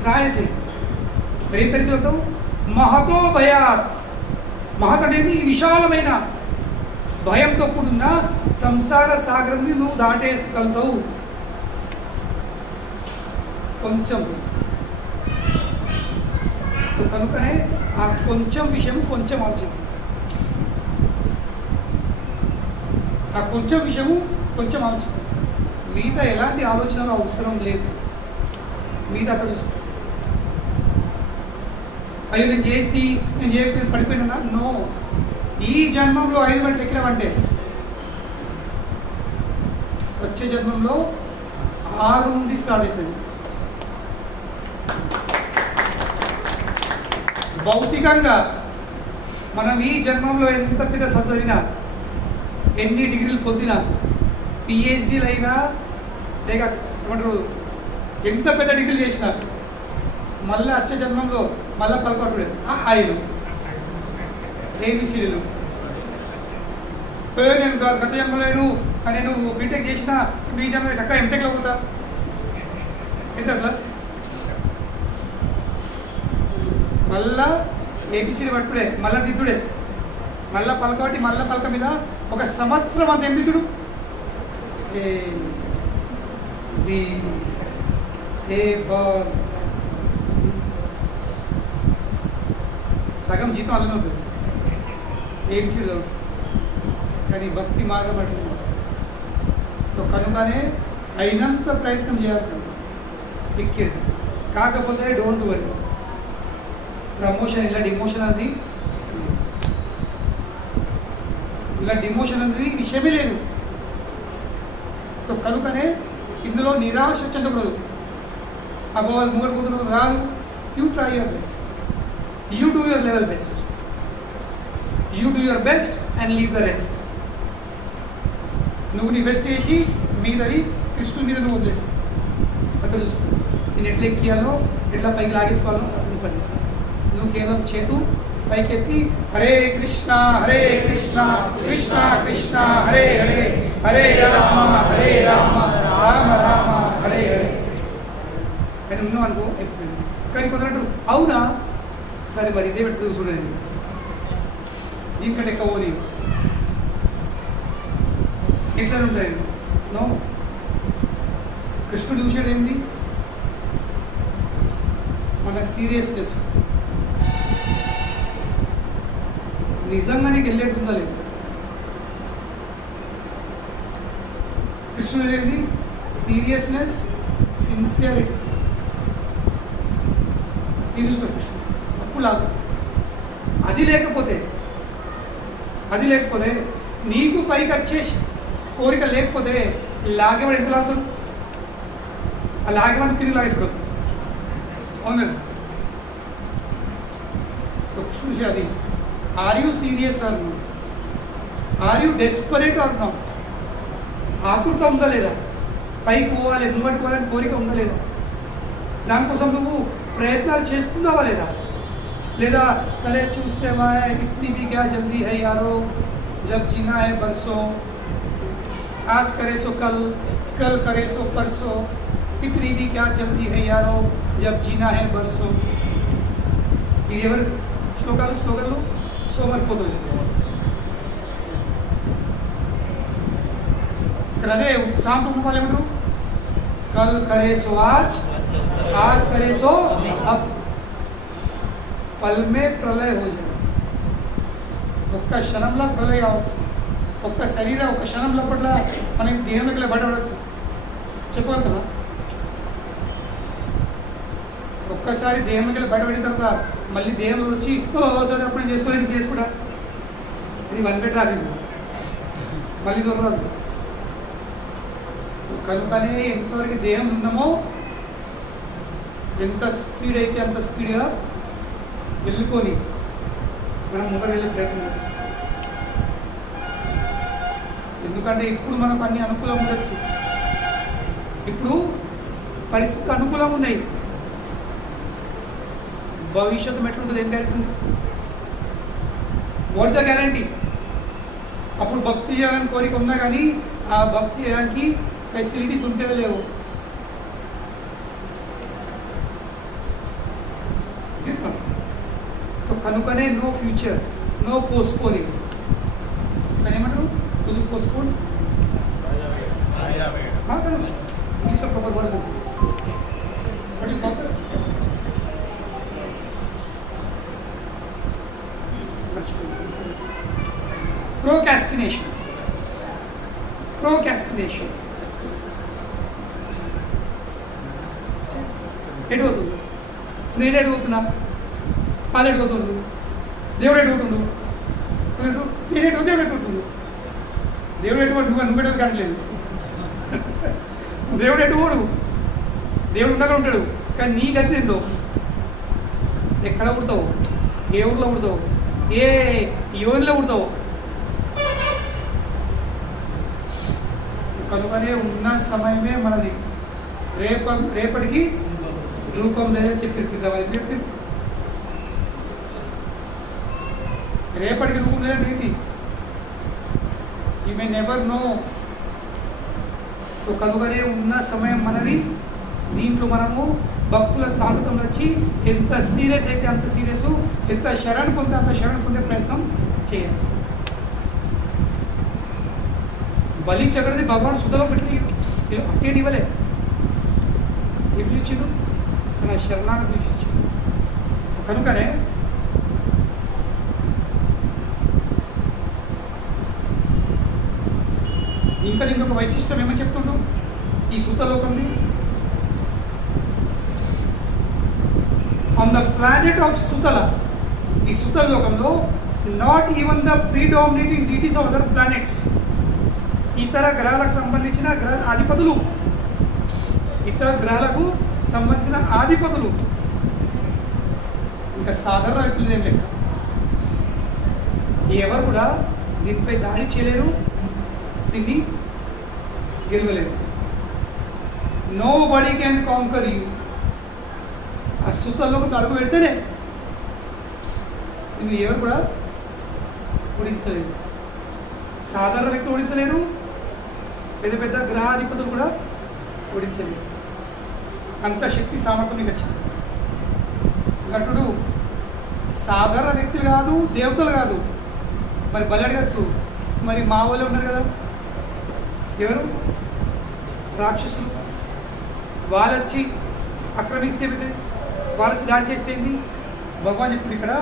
త్రాయతే మరి ఏం పెంచగలుగుతావు? మహతో భయాత్. మహత్ అనేది విశాలమైన భయంతో కూడిన సంసార సాగరంని నువ్వు దాటేయగలుగుతావు. కొంచెం, కనుకనే ఆ కొంచెం విషయం కొంచెం ఆలోచించు. ఆ కొంచెం విషయము కొంచెం ఆలోచించు. మిగతా ఎలాంటి ఆలోచనలు అవసరం లేదు. మిగతా అక్కడ చూసుకో. అయ్యో నేను చేయకపోతే పడిపోయినా? నో. ఈ జన్మంలో 5 గంటలు ఎక్కినామంటే వచ్చే జన్మంలో 6 నుండి స్టార్ట్ అవుతుంది. భౌతికంగా మనం ఈ జన్మంలో ఎంత పెద్ద చదివినా, ఎన్ని డిగ్రీలు పొందినా, పిహెచ్డీలు అయినా, లేక ఏమంటారు ఎంత పెద్ద డిగ్రీలు చేసినా, మళ్ళీ వచ్చే జన్మంలో మళ్ళీ పలకొట్టలేదు ఆయిలు ఏబిసిడీలు. నేను గత జన్మలేను నేను బీటెక్ చేసిన ఈ జన్మ చక్కగా ఎంటెక్లో పోతా ఎంత మళ్ళా ఏబిసిడి పట్టుడే, మళ్ళీ దిద్దుడే, మళ్ళీ పలకటి, మళ్ళీ పలక మీద ఒక సంవత్సరం అంత ఎందిద్దుడు. సగం జీతం అలానే అవుతుంది ఏబిసిడి. కానీ భక్తి మార్గం అట్లా కనుకనే అయినంత ప్రయత్నం చేయాల్సింది ఎక్కేది. కాకపోతే డోంట్ వరీ, ప్రమోషన్ ఇలా డిమోషన్ అనేది, ఇలా డిమోషన్ అనేది విషయమే లేదు. కనుకనే ఇందులో నిరాశ చెందకూడదు. అబ్బో వాళ్ళు మూడు కూతురు రాదు. You try your best, you do your level best, you do your best and leave the rest. నువ్వు నీ బెస్ట్ చేసి మీదది కృష్ణుడి మీద నువ్వు వదిలేసి అతను చూసుకో. నేను ఎట్లా ఎక్కియాలో, ఎట్లా పైకి లాగేసుకోవాలో అతని పని. నువ్వు కేవలం చేతు పైకెత్తి హరే కృష్ణ కృష్ణ కృష్ణ హరే హరే, హరే రామ రామ రామ హరే హరే అని ఉన్నావు అనుకో అయిపోతుంది. కానీ కొందరు అవునా సరే మరి ఇదే పెట్టుకుని చూడండి, దీనికంటే ఎక్కువ పోనీ ఎట్లా ఉంటాయండి. నో, కృష్ణుడు చూసాడు ఏంది మన సీరియస్నెస్. నిజంగా నీకు వెళ్ళేటుందా లేదు. కృష్ణుడు ఏంది సీరియస్నెస్, సిన్సియారిటీ. ఇది చూస్తాడు కృష్ణుడు. అప్పు లాగు. అది లేకపోతే నీకు పైకి వచ్చేసి కోరిక లేకపోతే లాగేవాడు ఎంత లాగుతాడు? ఆ లాగేవాడు తిరిగి లాగేసుకోవద్దు. అవును కదా? కృష్ణుడు అది are you serious or not, are you desperate or not. ఆతృత ఉందా లేదా, పైకి పోవాలి ముంగటి పోవాలని కోరిక ఉందా లేదా, దానికోసం నువ్వు ప్రయత్నాలు చేస్తున్నావా లేదా సరే చూస్తే వా ఇతनी भी क्या जल्दी है यारो, जब जीना है बरसों, आज करे सो कल करे सो परसों, इतनी भी क्या जल्दी है यारो, जब जीना है बरसों. ఇది ఎవరి స్లోగన్లు సోమరిపోతుంది. ఇక్కడ అదే ఉత్సాహంతో ఉన్న వాళ్ళు ఏమంటారు, కల్ కరే సో आज करे सो अब, పల్ మే ప్రళయ హో జాయే. ఒక్క క్షణంలో ప్రళయ కావచ్చు, ఒక్క శరీరం ఒక్క క్షణంలో పట్ల మనకి దేహంలోకి బయటపడవచ్చు. చెప్పగలుగుతామా? ఒక్కసారి దేహంలోకి బయటపడిన తర్వాత మళ్ళీ దేహంలో వచ్చి సరే అప్పుడు నేను చేసుకోలేని చేసుకుంటా, ఇది వన్ బెటర్ అది మళ్ళీ దొరకదు. కనుకనే ఎంతవరకు దేహం ఉన్నామో ఎంత స్పీడ్ అయితే అంత స్పీడ్గా వెళ్ళుకొని మనం ముంగడు వెళ్ళే ప్రయత్నం చేయొచ్చు. ఎందుకంటే ఇప్పుడు మనకు అన్ని అనుకూలం ఉండొచ్చు, ఇప్పుడు పరిస్థితులు అనుకూలంగా ఉన్నాయి. భవిష్యత్తు ఎట్లుంటుంది ఏం గ్యారెంటీ ఉంది? What's the guarantee? అప్పుడు భక్తి చేయాలని కోరిక ఉన్నా కానీ ఆ భక్తి చేయడానికి ఫెసిలిటీస్ ఉంటే లేవు. కనుకనే నో ఫ్యూచర్, నో పోస్ట్పోనింగ్. దాని ఏమంటారు? కొంచెం పోస్ట్పోన్ ఇంగ్లీష్లో ప్రాపర్ పడదు. ప్రోకాస్టినేషన్. ఎటు అవుతుంది? నేను ఎటు అవుతున్నా? వాళ్ళు ఎటుపోతుండ్రు? దేవుడు ఎటుపోతుండు? నేను ఎటు దేవుడు ఎటుపోతుండు? దేవుడు ఎటుపోడు, నువ్వు ఎటు కావట్లేదు. దేవుడు ఎటుపోడు, దేవుడు ఉండగా ఉంటాడు. కానీ నీ గతి ఏందో, ఎక్కడ పుడతావు, ఏ ఊర్లో పుడతావు, ఏ యోనిలో పుడతావు. కనుకనే ఉన్న సమయమే మనది. రేపటికి రూపం లేదని చెప్పారు. చెప్పారు రేపటికి రూపం లేదని ఏంటి? You may never know. కనుకనే ఉన్న సమయం మనది. దీంట్లో మనము భక్తుల సాగుతంలో వచ్చి ఎంత సీరియస్ అయితే అంత సీరియస్, ఎంత శరణ్ పొందే అంత శరణ్ పొందే ప్రయత్నం చేయొచ్చు. బలి చక్రది భగవాన్ సుధలో పెట్టి అట్టేటి ఇవ్వలే. ఏం చూసిండు? తన శరణాగతి చూసిండు. కనుకనే ఇంకా దీనికి ఒక వైశిష్టం ఏమని చెప్తుండు ఈ సూతలోకంది. On the planet of Sutala, ఈ సుతలోకంలో not even the predominating deities of other planets, ఇతర గ్రహాలకు సంబంధించిన అధిపతులు, ఇతర గ్రహాలకు సంబంధించిన ఆధిపతులు ఇంకా సాధారణ వ్యక్తులు ఏం లెక్క. ఎవరు కూడా దీనిపై దాడి చేయలేరు, దీన్ని గెలవలేరు. Nobody can conquer you. ఆ సుతల్లోకి అడుగు పెడితేనే నువ్వు ఎవరు కూడా ఓడించలేరు. సాధారణ వ్యక్తులు ఓడించలేరు, పెద్ద పెద్ద గ్రహాధిపతులు కూడా ఓడించలేరు. అంత శక్తి సామర్థ్యం నీకు వచ్చింది. గట్టుడు సాధారణ వ్యక్తులు కాదు, దేవతలు కాదు. మరి బలి అడగచ్చు. మరి మా వాళ్ళు ఉన్నారు కదా, ఎవరు? రాక్షసులు. వాళ్ళొచ్చి ఆక్రమిస్తే వాళ్ళొచ్చి దాడి చేస్తే ఏంటి? భగవాన్ ఇప్పుడు ఇక్కడ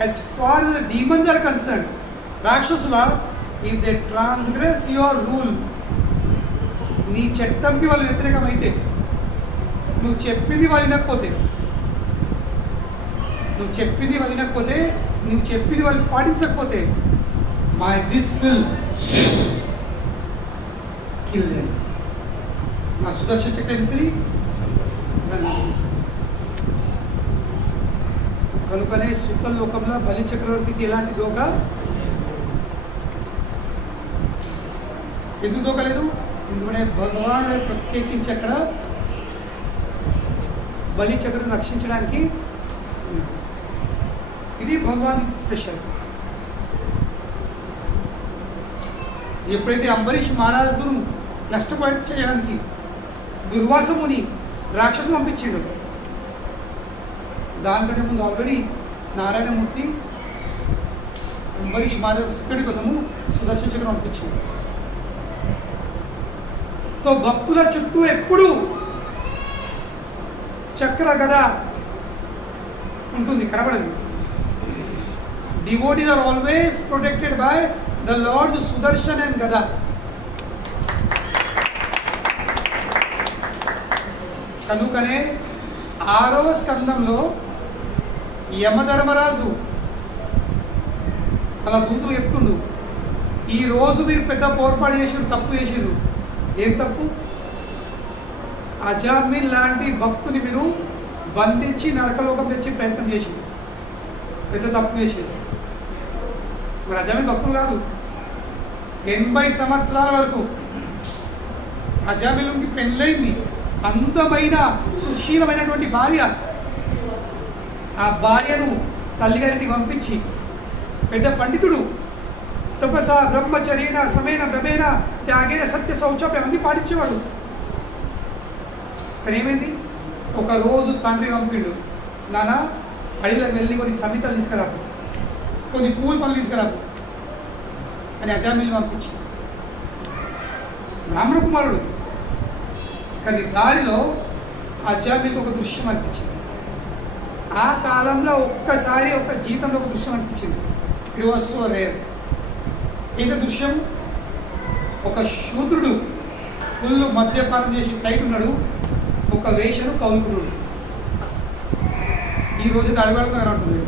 as far the demons are concerned, రాక్షసుల if they transgress your rule, నీ చట్టంకి వాళ్ళు వ్యతిరేకం అయితే, నువ్వు చెప్పింది వాళ్ళు వినకపోతే, నువ్వు చెప్పింది వాళ్ళు పాటించకపోతే, my disc will kill them. నా సుదర్శన చక్రం ఏంటిది? కనుకనే సుతల లోకంలో బలి చక్రవర్తికి ఎలాంటి దోక ఎందుకు దోకలేదు? ఎందుకంటే భగవాన్ ప్రత్యేకించి అక్కడ బలి చక్రవర్తిని రక్షించడానికి. ఇది భగవాన్ స్పెషల్. ఎప్పుడైతే అంబరీష్ మహారాజును నష్టపడి చేయడానికి దుర్వాసముని రాక్షసులు పంపించాడు, దానికంటే ముందు ఆల్రెడీ నారాయణమూర్తి అంబరీష్ మహారాజు సెక్యూరిటీ కోసము సుదర్శన చక్రం పంపించాడు. తో భక్తుల చుట్టూ ఎప్పుడు చక్ర గద ఉంటుంది, కనబడదు. Devotees are always protected by the lord's Sudarshan and gada. కనుకనే 6వ స్కందంలో యమధర్మరాజు అలా దూతులు చెప్తుండు, ఈరోజు మీరు పెద్ద పొరపాటు చేసిరు, తప్పు చేసిరు. ఏం తప్పు? అజామిల్ లాంటి భక్తుని మీరు బంధించి నరకలోకం తెచ్చే ప్రయత్నం చేసింది, పెద్ద తప్పు చేసింది. మరి అజామిల్ భక్తులు కాదు. 80 సంవత్సరాల వరకు అజామిల్కి పెళ్ళైంది, అందమైన సుశీలమైనటువంటి భార్య. ఆ భార్యను తల్లిగారింటికి పంపించి పెద్ద పండితుడు, తపస బ్రహ్మచర్యన సమేన దమేన త్యాగేన సత్య శౌచప్యం అన్నీ పాటించేవాడు. కానీ ఏమైంది? ఒకరోజు తండ్రి పంపిండు, నాన్న అడవిలోకి వెళ్ళి కొన్ని సమితలు తీసుకురాపు, కొన్ని పూల పనులు తీసుకురాపు అని అజామిల్ని పంపించి, బ్రాహ్మణ కుమారుడు. కానీ దారిలో అజామిల్కి ఒక దృశ్యం అనిపించింది. ఆ కాలంలో ఒక్కసారి ఒక జీవితంలో ఒక దృశ్యం అనిపించింది. It was so rare. ఏదో దృశ్యం, ఒక శూద్రుడు ఫుల్ మద్యపానం చేసి టైట్ ఉన్నాడు, ఒక వేషను కౌలుకున్నాడు. ఈ రోజు అడుగడుగు కనబడుతుంది,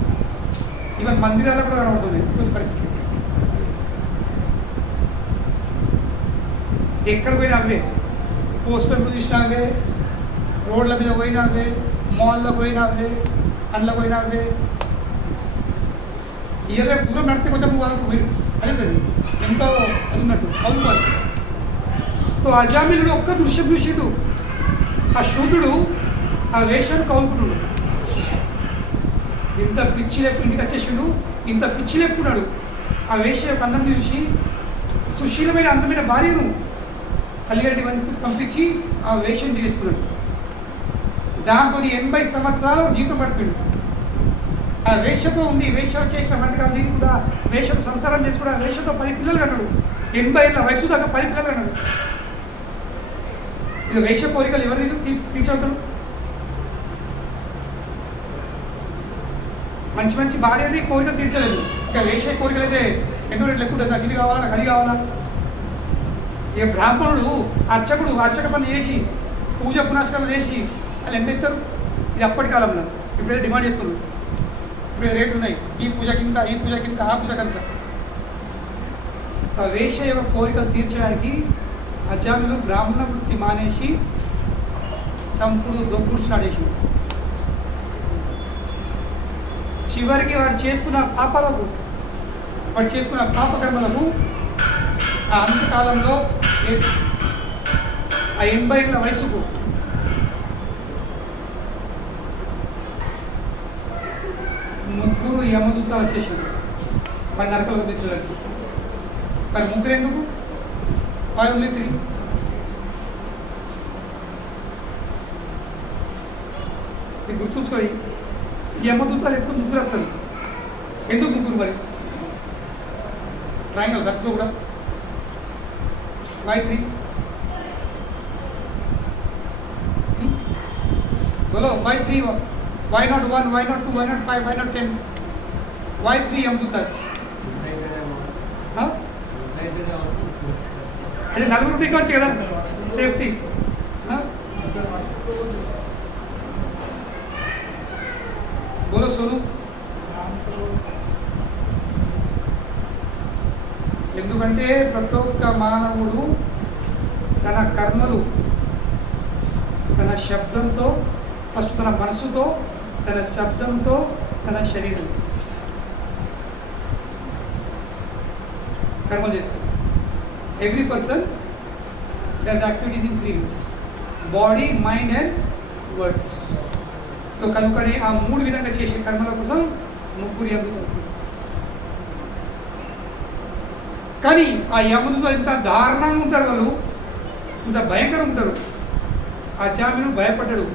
ఈవెన్ మందిరాల్లో కూడా కనబడుతుంది కొన్ని పరిస్థితి. ఎక్కడ పోయినా అవే, పోస్టర్లు చూసినా అవే, రోడ్ల మీద పోయినా అవే, మాల్లో పోయినా అవే, అందులో పోయినా అవే. ఏదో దూరం నడితే కొంచెం వాళ్ళకు అదే ఎంతో అది ఉన్నట్టు అవును. సో అజామిలుడు ఒక్క దృశ్యం చూసిండు, ఆ శూద్రుడు ఆ వేషాన్ని కౌలుకుంటున్నాడు. ఇంత పిచ్చి లేపు ఇంటికి వచ్చేసిండు, ఇంత పిచ్చి లేపుకున్నాడు. ఆ వేష యొక్క అందం చూసి సుశీలమైన అందమైన భార్యను కలిగడి పంపించి ఆ వేషం తెచ్చుకున్నాడు. దాంతో 80 సంవత్సరాలు జీతం పడుతుంది. ఆ వేషతో ఉంది, వేష చేసిన వంటకాలు దీన్ని కూడా వేషతో సంసారం చేసి కూడా వేషతో 10 పిల్లలు కన్నాడు. 80 ఏళ్ళ వయసు దాకా 10 పిల్లలు కన్నాడు. ఇక వేష కోరికలు ఎవరు తీర్చవుతాడు? మంచి మంచి భార్యని కోరికలు తీర్చలేదు. ఇక వేష కోరికలు అయితే ఎన్నో రెట్లు ఎక్కువ ఉంటుంది. నాకు ఇది కావాలా, నాకు అది కావాలా. ఇక బ్రాహ్మణుడు అర్చకుడు అర్చక పని చేసి పూజ పునస్కారాలు చేసి వాళ్ళు ఎంత ఇస్తారు? ఇది అప్పటి కాలంలో. ఇప్పుడైతే డిమాండ్ చేస్తున్నారు, ఇప్పుడు రేట్లు ఉన్నాయి. ఈ పూజ కింద, ఈ పూజ కింద, ఆ పూజకంత. ఆ వేష యొక్క కోరికలు తీర్చడానికి అజామిలు బ్రాహ్మణ వృత్తి మానేసి చంపుడు దొప్పుడు స్టార్ట్ చేసింది. చివరికి వాడు చేసుకున్న పాపాలకు, వాడు చేసుకున్న పాపకర్మలకు ఆ అంతకాలంలో ఆ 80 ఏళ్ళ వయసుకు ముగ్గురు యమదూతలు వచ్చేసింది వాడి నరకలకు తీసుకెళ్ళడానికి. మరి ముగ్గురు ఎందుకు? వాడు ఓన్లీ 3. ఇది గుర్తుంచుకొని యమదూతలు ఎప్పుడు ముగ్గురు వస్తారు. ఎందుకు ముగ్గురు? మరి ట్రయాంగిల్ ఖర్చు కూడా why 3? Bolo, why 3? Why not 1? Why not 2? Why not 5? Why not 10? Why 3 Yamdutas? అంటే నలుగురు మీకు వచ్చి కదా సేఫ్టీ. బోలో సోను. ఎందుకంటే ప్రతి ఒక్క మానవుడు తన కర్మలు తన శబ్దంతో, ఫస్ట్ తన మనసుతో, తన శబ్దంతో, తన శరీరంతో కర్మలు చేస్తాడు. Every person does activities in 3 ways: body, mind and words. So కనుకనే ఆ 3 విధంగా చేసే కర్మల కోసం ముగ్గురు యమదూతలు. కానీ ఆ యమదూతలు ఎంత దారుణంగా ఉంటారు, వాళ్ళు ఇంత భయంకరంగా ఉంటారు. ఆ జామిను భయపడ్డాడు.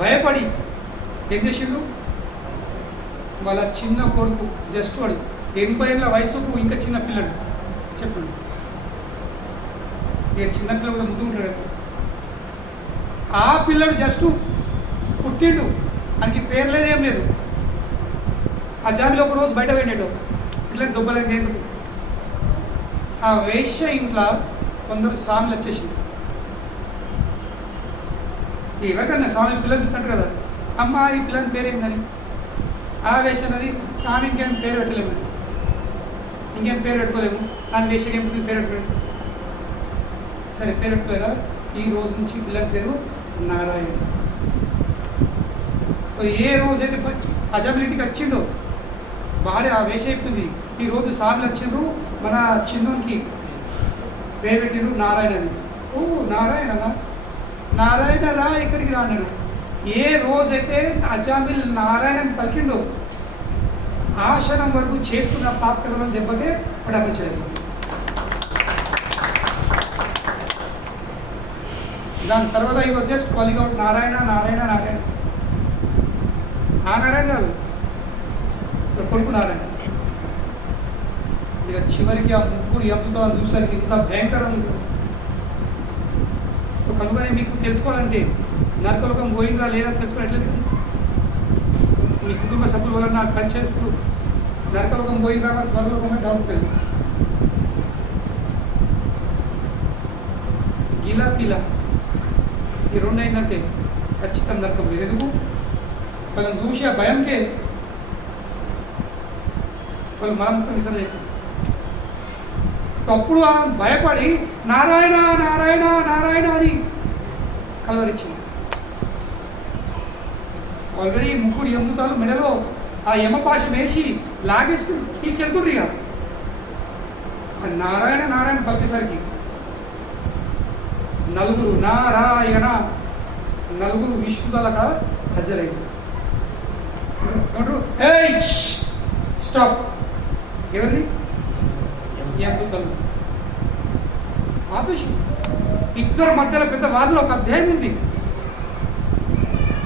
భయపడి ఏం చేసిండు? వాళ్ళ చిన్న కొడుకు, జస్ట్ వాడు 80 ఏళ్ళ వయసుకు ఇంకా చిన్న పిల్లడు, చెప్పండి. ఇక చిన్నపిల్ల కూడా ముద్దు ఉంటాడు కదా. ఆ పిల్లడు జస్ట్ పుట్టిండు, ఆయనకి పేరు లేదు, ఏం లేదు. ఆ జామిలో ఒక రోజు బయట వెళ్ళాడు, పిల్లని దొబ్బలేదు ఎందుకు. ఆ వేశ్య ఇంట్లో కొందరు స్వామిలు వచ్చేసింది. ఎవరికన్నా స్వామి పిల్లలు చూస్తుంటారు కదా, అమ్మ ఈ పిల్లని పేరు ఏందని. ఆ వేశ్య అన్నది, స్వామి ఇంకేం పేరు పెట్టలేమని. ఇంకేం పేరు పెట్టుకోలేము, దాని వేశ్యకి ఏం పేరు పెట్టుకోలేదు. సరే పేరు పెట్టుకోలేరా? ఈ రోజు నుంచి పిల్లల పేరు నారాయణ. ఏ రోజైతే అజామిలిటీకి వచ్చిండో భార్య ఆ వేష అయిపోయింది. ఈరోజు స్వామిలు వచ్చిండ్రు, మన చిన్నోనికి పేరు పెట్టిండ్రు నారాయణ అని. ఓ నారాయణనా, నారాయణ రా ఇక్కడికి రాన్నాడు. ఏ రోజైతే అజామిల్ నారాయణ పలికిండో ఆ క్షణం వరకు చేసుకున్న పాపకర్మల దెబ్బకే పడమించలేదు. దాని తర్వాత ఇవి వచ్చేసి కాలింగ్ అవుట్ నారాయణ నారాయణ నారాయణ. ఆ నారాయణ కాదు, కొడుకు నారాయణ. ఇక చివరికి ఆ ముగ్గురు యమదూతలను చూసరికి ఇంత భయంకరంగా. కనుకనే మీకు తెలుసుకోవాలంటే నరకలోకం పోయిందా లేదా తెలుసుకోవట్లేదు. మీ కుటుంబ సభ్యుల వల్ల నాకు పరిచయిస్తూ నరకలోకం పోయిందా స్వర్గలోకమే డౌట్ లేదు. గీలా పీలా ఈ రెండు అయిందంటే ఖచ్చితంగా నరకం లేదు. ఎందుకు? వాళ్ళని చూసి ఆ భయంకే వాళ్ళు మలంతో విసర్జిస్తారు. అప్పుడు ఆ భయపడి నారాయణ నారాయణ నారాయణ అని కలవరించింది. ఆల్రెడీ ముగ్గురు యమదూతలు మెడలో ఆ యమపాశం వేసి లాగేసుకుని తీసుకెళ్తుండ్రు. ఇక నారాయణ నారాయణ పలికేసరికి నలుగురు నారాయణ నలుగురు విష్ణుదలగా హాజరైంది. ఏమంటారు? ఏయ్ స్టాప్. ఎవరిని? యమదూతలు ఆపేసి. ఇద్దరు మధ్యలో పెద్ద వారిలో ఒక అధ్యాయం ఉంది.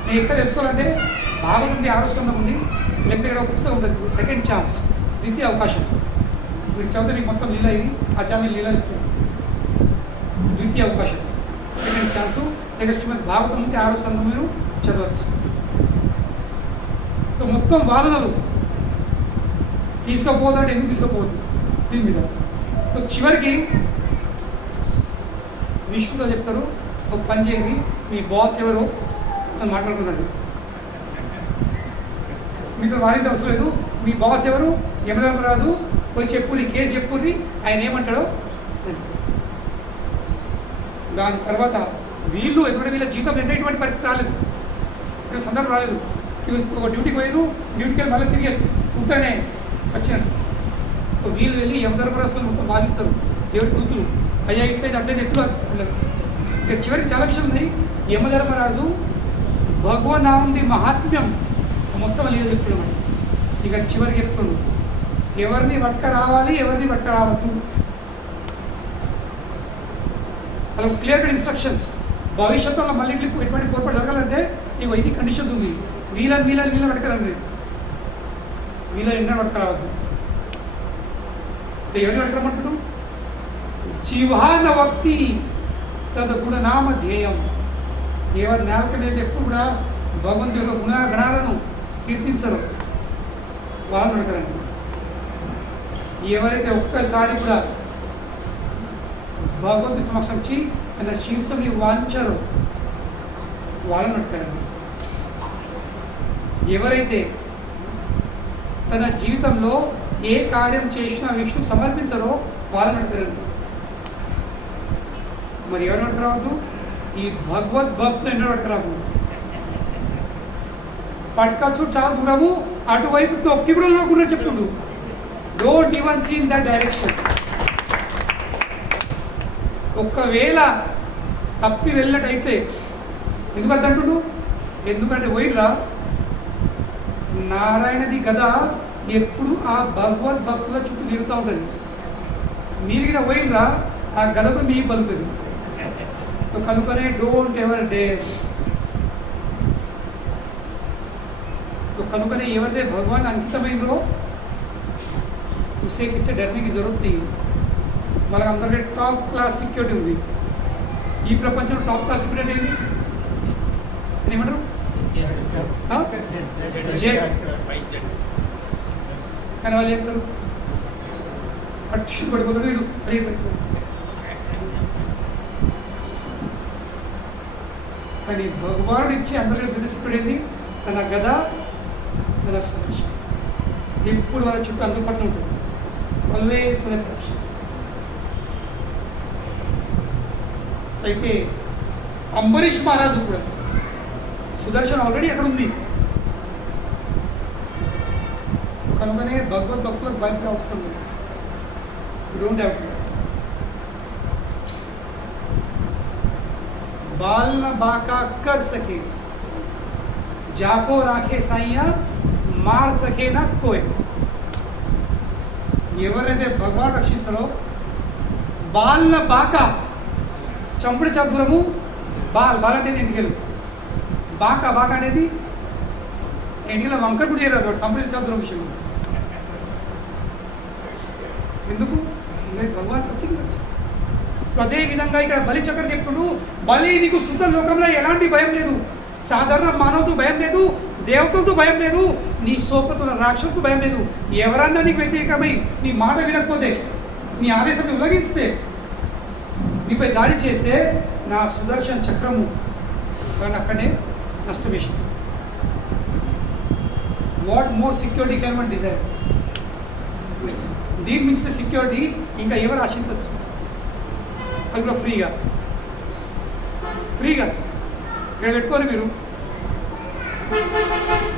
నేను ఎక్కడ తెలుసుకోవాలంటే భాగం నుండి 6వ స్కంధం ఉంది, లేకపోతే ఇక్కడ ఒక పుస్తకం ఉంటుంది, సెకండ్ ఛాన్స్, ద్వితీయ అవకాశం. మీరు చదివితే మీకు మొత్తం లీల ఇది, ఆచార్య లీల చెప్తుంది. ద్వితీయ అవకాశం, సెకండ్ ఛాన్సు, లేక శ్రీమద్ భాగవతం నుండి 6వ స్కంధం మీరు చదవచ్చు. మొత్తం వాదనలు తీసుకుపోవద్దంటే ఎందుకు తీసుకుపోవద్దు దీని మీద. చివరికి విష్ణుతో చెప్తారు, ఒక పని చేయండి, మీ బాస్ ఎవరు అని మాట్లాడుకున్నాడు. మీతో వాదించే అవసరం లేదు, మీ బాస్ ఎవరు యమధర్మరాజు పోయి చెప్పుర్రి, కేసు చెప్పుర్రి, ఆయన ఏమంటాడో. దాని తర్వాత వీళ్ళు ఎందుకంటే వీళ్ళ జీవితంలో ఎటువంటి పరిస్థితి రాలేదు, ఇక్కడ సందర్భం రాలేదు. ఒక డ్యూటీకి పోయారు, డ్యూటీకి వెళ్ళి మళ్ళీ తిరిగి ఉంటేనే వచ్చినట్టు. సో వీళ్ళు వెళ్ళి యమధర్మరాజుతో మొత్తం బాధిస్తారు. దేవుడి కూతురు అయ్యా ఇట్లయితే అట్లయితే ఎట్లు ఇక చివరికి చాలా విషయం ఉంది. యమధర్మరాజు భగవన్నామంది మహాత్మ్యం మొత్తం లేదు చెప్తున్నాడు. ఇక చివరికి చెప్తున్నాడు, ఎవరిని పట్టుక రావాలి, ఎవరిని పట్టుక రావద్దు. అలా క్లియర్ కట్ ఇన్స్ట్రక్షన్స్. భవిష్యత్తులో మళ్ళీ ఎటువంటి పొరపాటు జరగాలంటే ఇక ఇది కండిషన్స్ ఉంది. వీళ్ళని పట్టుకరండి, వీళ్ళని ఎన్నో పట్టుక రావద్దు. ఎవరిని పట్టుకరమంటున్నాడు? జీవాన భక్తి తద గుణనామ ధ్యేయం. ఎవరి నేలక మీద ఎప్పుడు కూడా భగవంతు యొక్క గుణగణాలను కీర్తించరు, వాళ్ళని అడగరండి. ఎవరైతే ఒక్కసారి కూడా భగవంతు సమక్షం వచ్చి ఆయన శీర్షంని వాంచరో వాళ్ళని అడగరండి. ఎవరైతే తన జీవితంలో ఏ కార్యం చేసినా విష్ణుకు సమర్పించరో వాళ్ళని అడగరండి. మరి ఎవరు పట్టుకురావద్దు? ఈ భగవద్భక్తులు ఎన్నో పట్టుకురావు. పట్టుకొచ్చు చాలా దూరము, అటువైపు తొక్కి కూడా కూడా చెప్తుండు. Don't even see in that direction. ఒక్కవేళ తప్పి వెళ్ళినట్టయితే ఎందుకంత అంటుండు? ఎందుకంటే పోయినరా నారాయణది గద ఎప్పుడు ఆ భగవద్భక్తుల చుట్టూ తిరుగుతూ ఉంటుంది. మీరు కూడా పోయినరా ఆ గదకు మీకు పలుకుతుంది. కనుకనే డోంట్ ఎవర్ డేర్. కనుకనే ఎవరిదే భగవాన్ అంకితమైందో उसे किसी डरने की जरूरत नहीं है. వాళ్ళకి అందరికీ టాప్ క్లాస్ సెక్యూరిటీ ఉంది. ఈ ప్రపంచంలో టాప్ క్లాస్ సెక్యూరిటీ ఏంటి ఏమంటారు? కానీ వాళ్ళు చెప్తారు అట్టు పడిపోతాడు వీడు రేట్ పడిపోతాడు. కానీ భగవానుడు ఇచ్చి అందరికీ పెద్ద సెక్యూరిటీ ఏంటి? తన గద, తన సురక్ష. ఎప్పుడు వాళ్ళ చుట్టూ అందుబాటులో ఉంటుంది. Always for the protection. అయితే అంబరీష్ మహారాజు కూడా సుదర్శన్ ఆల్రెడీ అక్కడ ఉంది. కనుకనే భగవద్భక్తులకు భయం అవసరం లేదు. You don't have to. बाल न बाका कर सके जाको राखे साइया मार सके ना कोई. ఎవరైతే భగవాన్ రక్షిస్తారో బాల్న బాక చంపుడు చంపురము. బాల్ అంటే ఇంటికెళ్ళు. బాక అనేది ఇంటికి వంకర్ కూడా చేయలేదు. చంపుడు చంపురం విషయం ఎందుకు? భగవాన్ ప్రతి రక్షిస్తారు. అదే విధంగా ఇక్కడ బలి చక్ర చెప్తుడు, బలి నీకు శుద్ధ లోకంలో ఎలాంటి భయం లేదు, సాధారణ మానవులతో భయం లేదు, దేవతలతో భయం లేదు, నీ సోపతుల రాక్షసులతో భయం లేదు. ఎవరన్నా నీకు వ్యతిరేకమై నీ మాట వినకపోతే, నీ ఆదేశం ఉల్లంఘిస్తే, నీపై దాడి చేస్తే నా సుదర్శన్ చక్రము కానీ అక్కడే నష్టం వేసింది. What more security can one Dzire? దీని మించిన సెక్యూరిటీ ఇంకా ఎవరు ఆశించవచ్చు? అది కూడా ఫ్రీగా ఇక్కడ పెట్టుకోరు మీరు.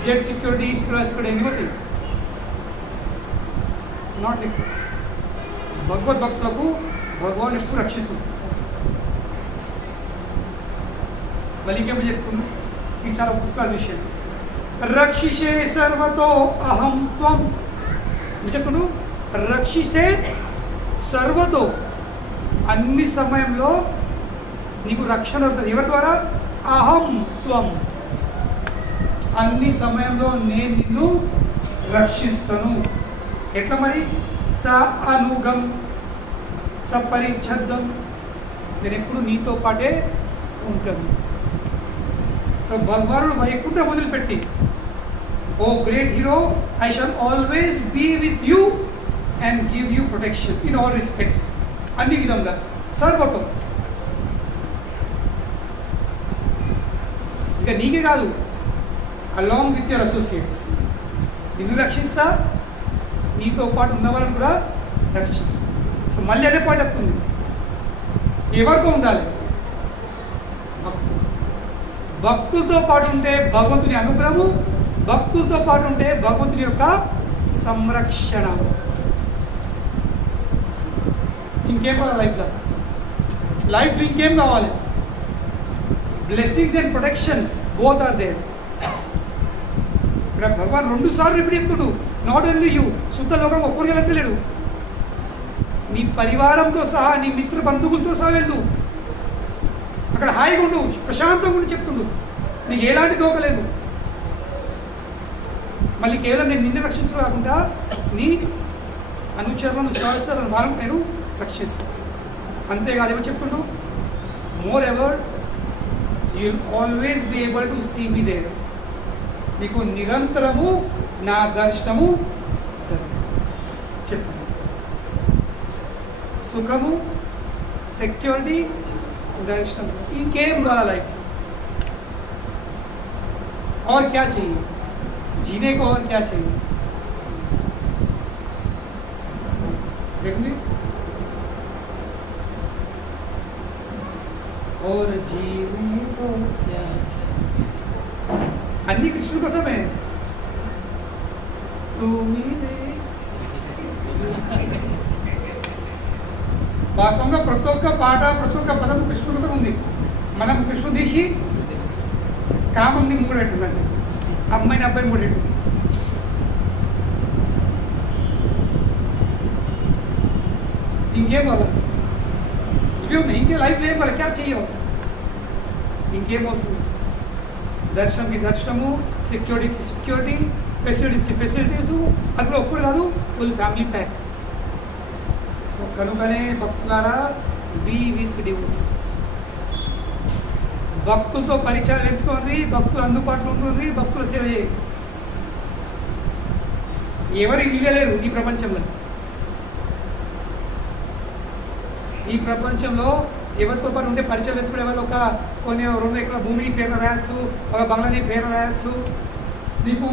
జెడ్ సెక్యూరిటీ, సెక్యూరిటీ ఎన్ని పోతాయి? Not required. భగవద్భక్తులకు భగవాన్ ఎప్పుడు రక్షిస్తుంది. మళ్ళీ ఇంకేమో చెప్తుంది, ఇది చాలా ఫస్ట్ క్లాస్ విషయం. రక్షిషే సర్వతో అహం త్వం చెప్తున్నాడు. రక్షిసే సర్వతో, అన్ని సమయంలో నీకు రక్షణ అవుతుంది. ఎవరి ద్వారా? అహం త్వం, అన్ని సమయంలో నేను నిన్ను రక్షిస్తాను. ఎట్లా మరి? స అనుగం సపరిచ్ఛద్దం, నేను ఎప్పుడు నీతో పాటే ఉంటాను. భగవానుడు వైకుంఠం మొదలుపెట్టి, O great hero, I shall always be with you and give you protection in all respects, అన్ని విధంగా సర్వతో. ఇంకా నీకే కాదు, అలాంగ్ విత్ యువర్ అసోసియేట్స్, నిన్ను రక్షిస్తా, నీతో పాటు ఉన్న వాళ్ళని కూడా రక్షిస్తా. మళ్ళీ అదే పాయింట్ వస్తుంది, ఎవరితో ఉండాలి? భక్తులు. భక్తులతో పాటు ఉంటే భగవంతుని అనుగ్రహము, భక్తులతో పాటు ఉంటే భగవంతుని యొక్క సంరక్షణ. ఇంకేం కావాలి లైఫ్లో? లైఫ్లో ఇంకేం కావాలి? Blessings and protection both are there. ఇక్కడ భగవాన్ 2 సార్లు రిపీట్ చెప్తుడు, నాట్ ఓన్లీ యూ, సుత లోకం ఒక్కరికి వెళ్ళలేడు. నీ పరివారంతో సహా, నీ మిత్ర బంధువులతో సహా వెళ్ళు, అక్కడ హాయిగా ఉండు, ప్రశాంతంగా ఉండి చెప్తుండు, నీకు ఎలాంటి దోకలేదు. మళ్ళీ కేవలం నేను నిన్ను రక్షించడం కాకుండా నీ అనుచరులను సహచరులను వాళ్ళని నేను రక్షిస్తాను. అంతేకాదు ఏమో చెప్తుండు, moreover you will always be able to see me there, నీకు నిరంతరము నా దర్శనము సరే. చెప్పండి, సుఖము, సెక్యూరిటీ, दर्शन, इंकेम वाला लाइफ और क्या चाहिए? जीने को और क्या चाहिए? देखिए, और जीने को क्या चाहिए? अन्य कृष्ण को समय వాస్తవంగా ప్రతి ఒక్క పాట, ప్రతి ఒక్క పదం కృష్ణుడి కోసం ఉంది. మనం కృష్ణుడు తీసి కామంని మూడెట్టుంది, అంతే, అమ్మాయిని అబ్బాయిని మూడెట్టుంది. ఇంకేం కావాలి? ఇవే ఉన్నాయి, ఇంకే లైఫ్లో ఏం కావాలి? క్యా చెయ్యో, ఇంకేం వస్తుంది? దర్శనంకి దర్శనము, సెక్యూరిటీకి సెక్యూరిటీ, ఫెసిలిటీస్కి ఫెసిలిటీసు, అది కూడా ఒక్కడు కాదు, ఫుల్ ఫ్యామిలీ ప్యాక్. కనుకనే భక్తులారా, బీ విత్ డివోటీస్, భక్తులతో పరిచయాలు పెంచుకోండి, భక్తులు అందుబాటులో ఉంటుంది, భక్తుల సేవ చేయండి. ఎవరు ఇవ్వలేరు ఈ ప్రపంచంలో. ఈ ప్రపంచంలో ఎవరితో పాటు ఉంటే పరిచయం పెంచుకునే వాళ్ళు ఒక కొన్ని 2 ఎకరాల భూమిని పేరు రాయచ్చు, ఒక బంగ్లాని పేరు రాయచ్చు, నీకు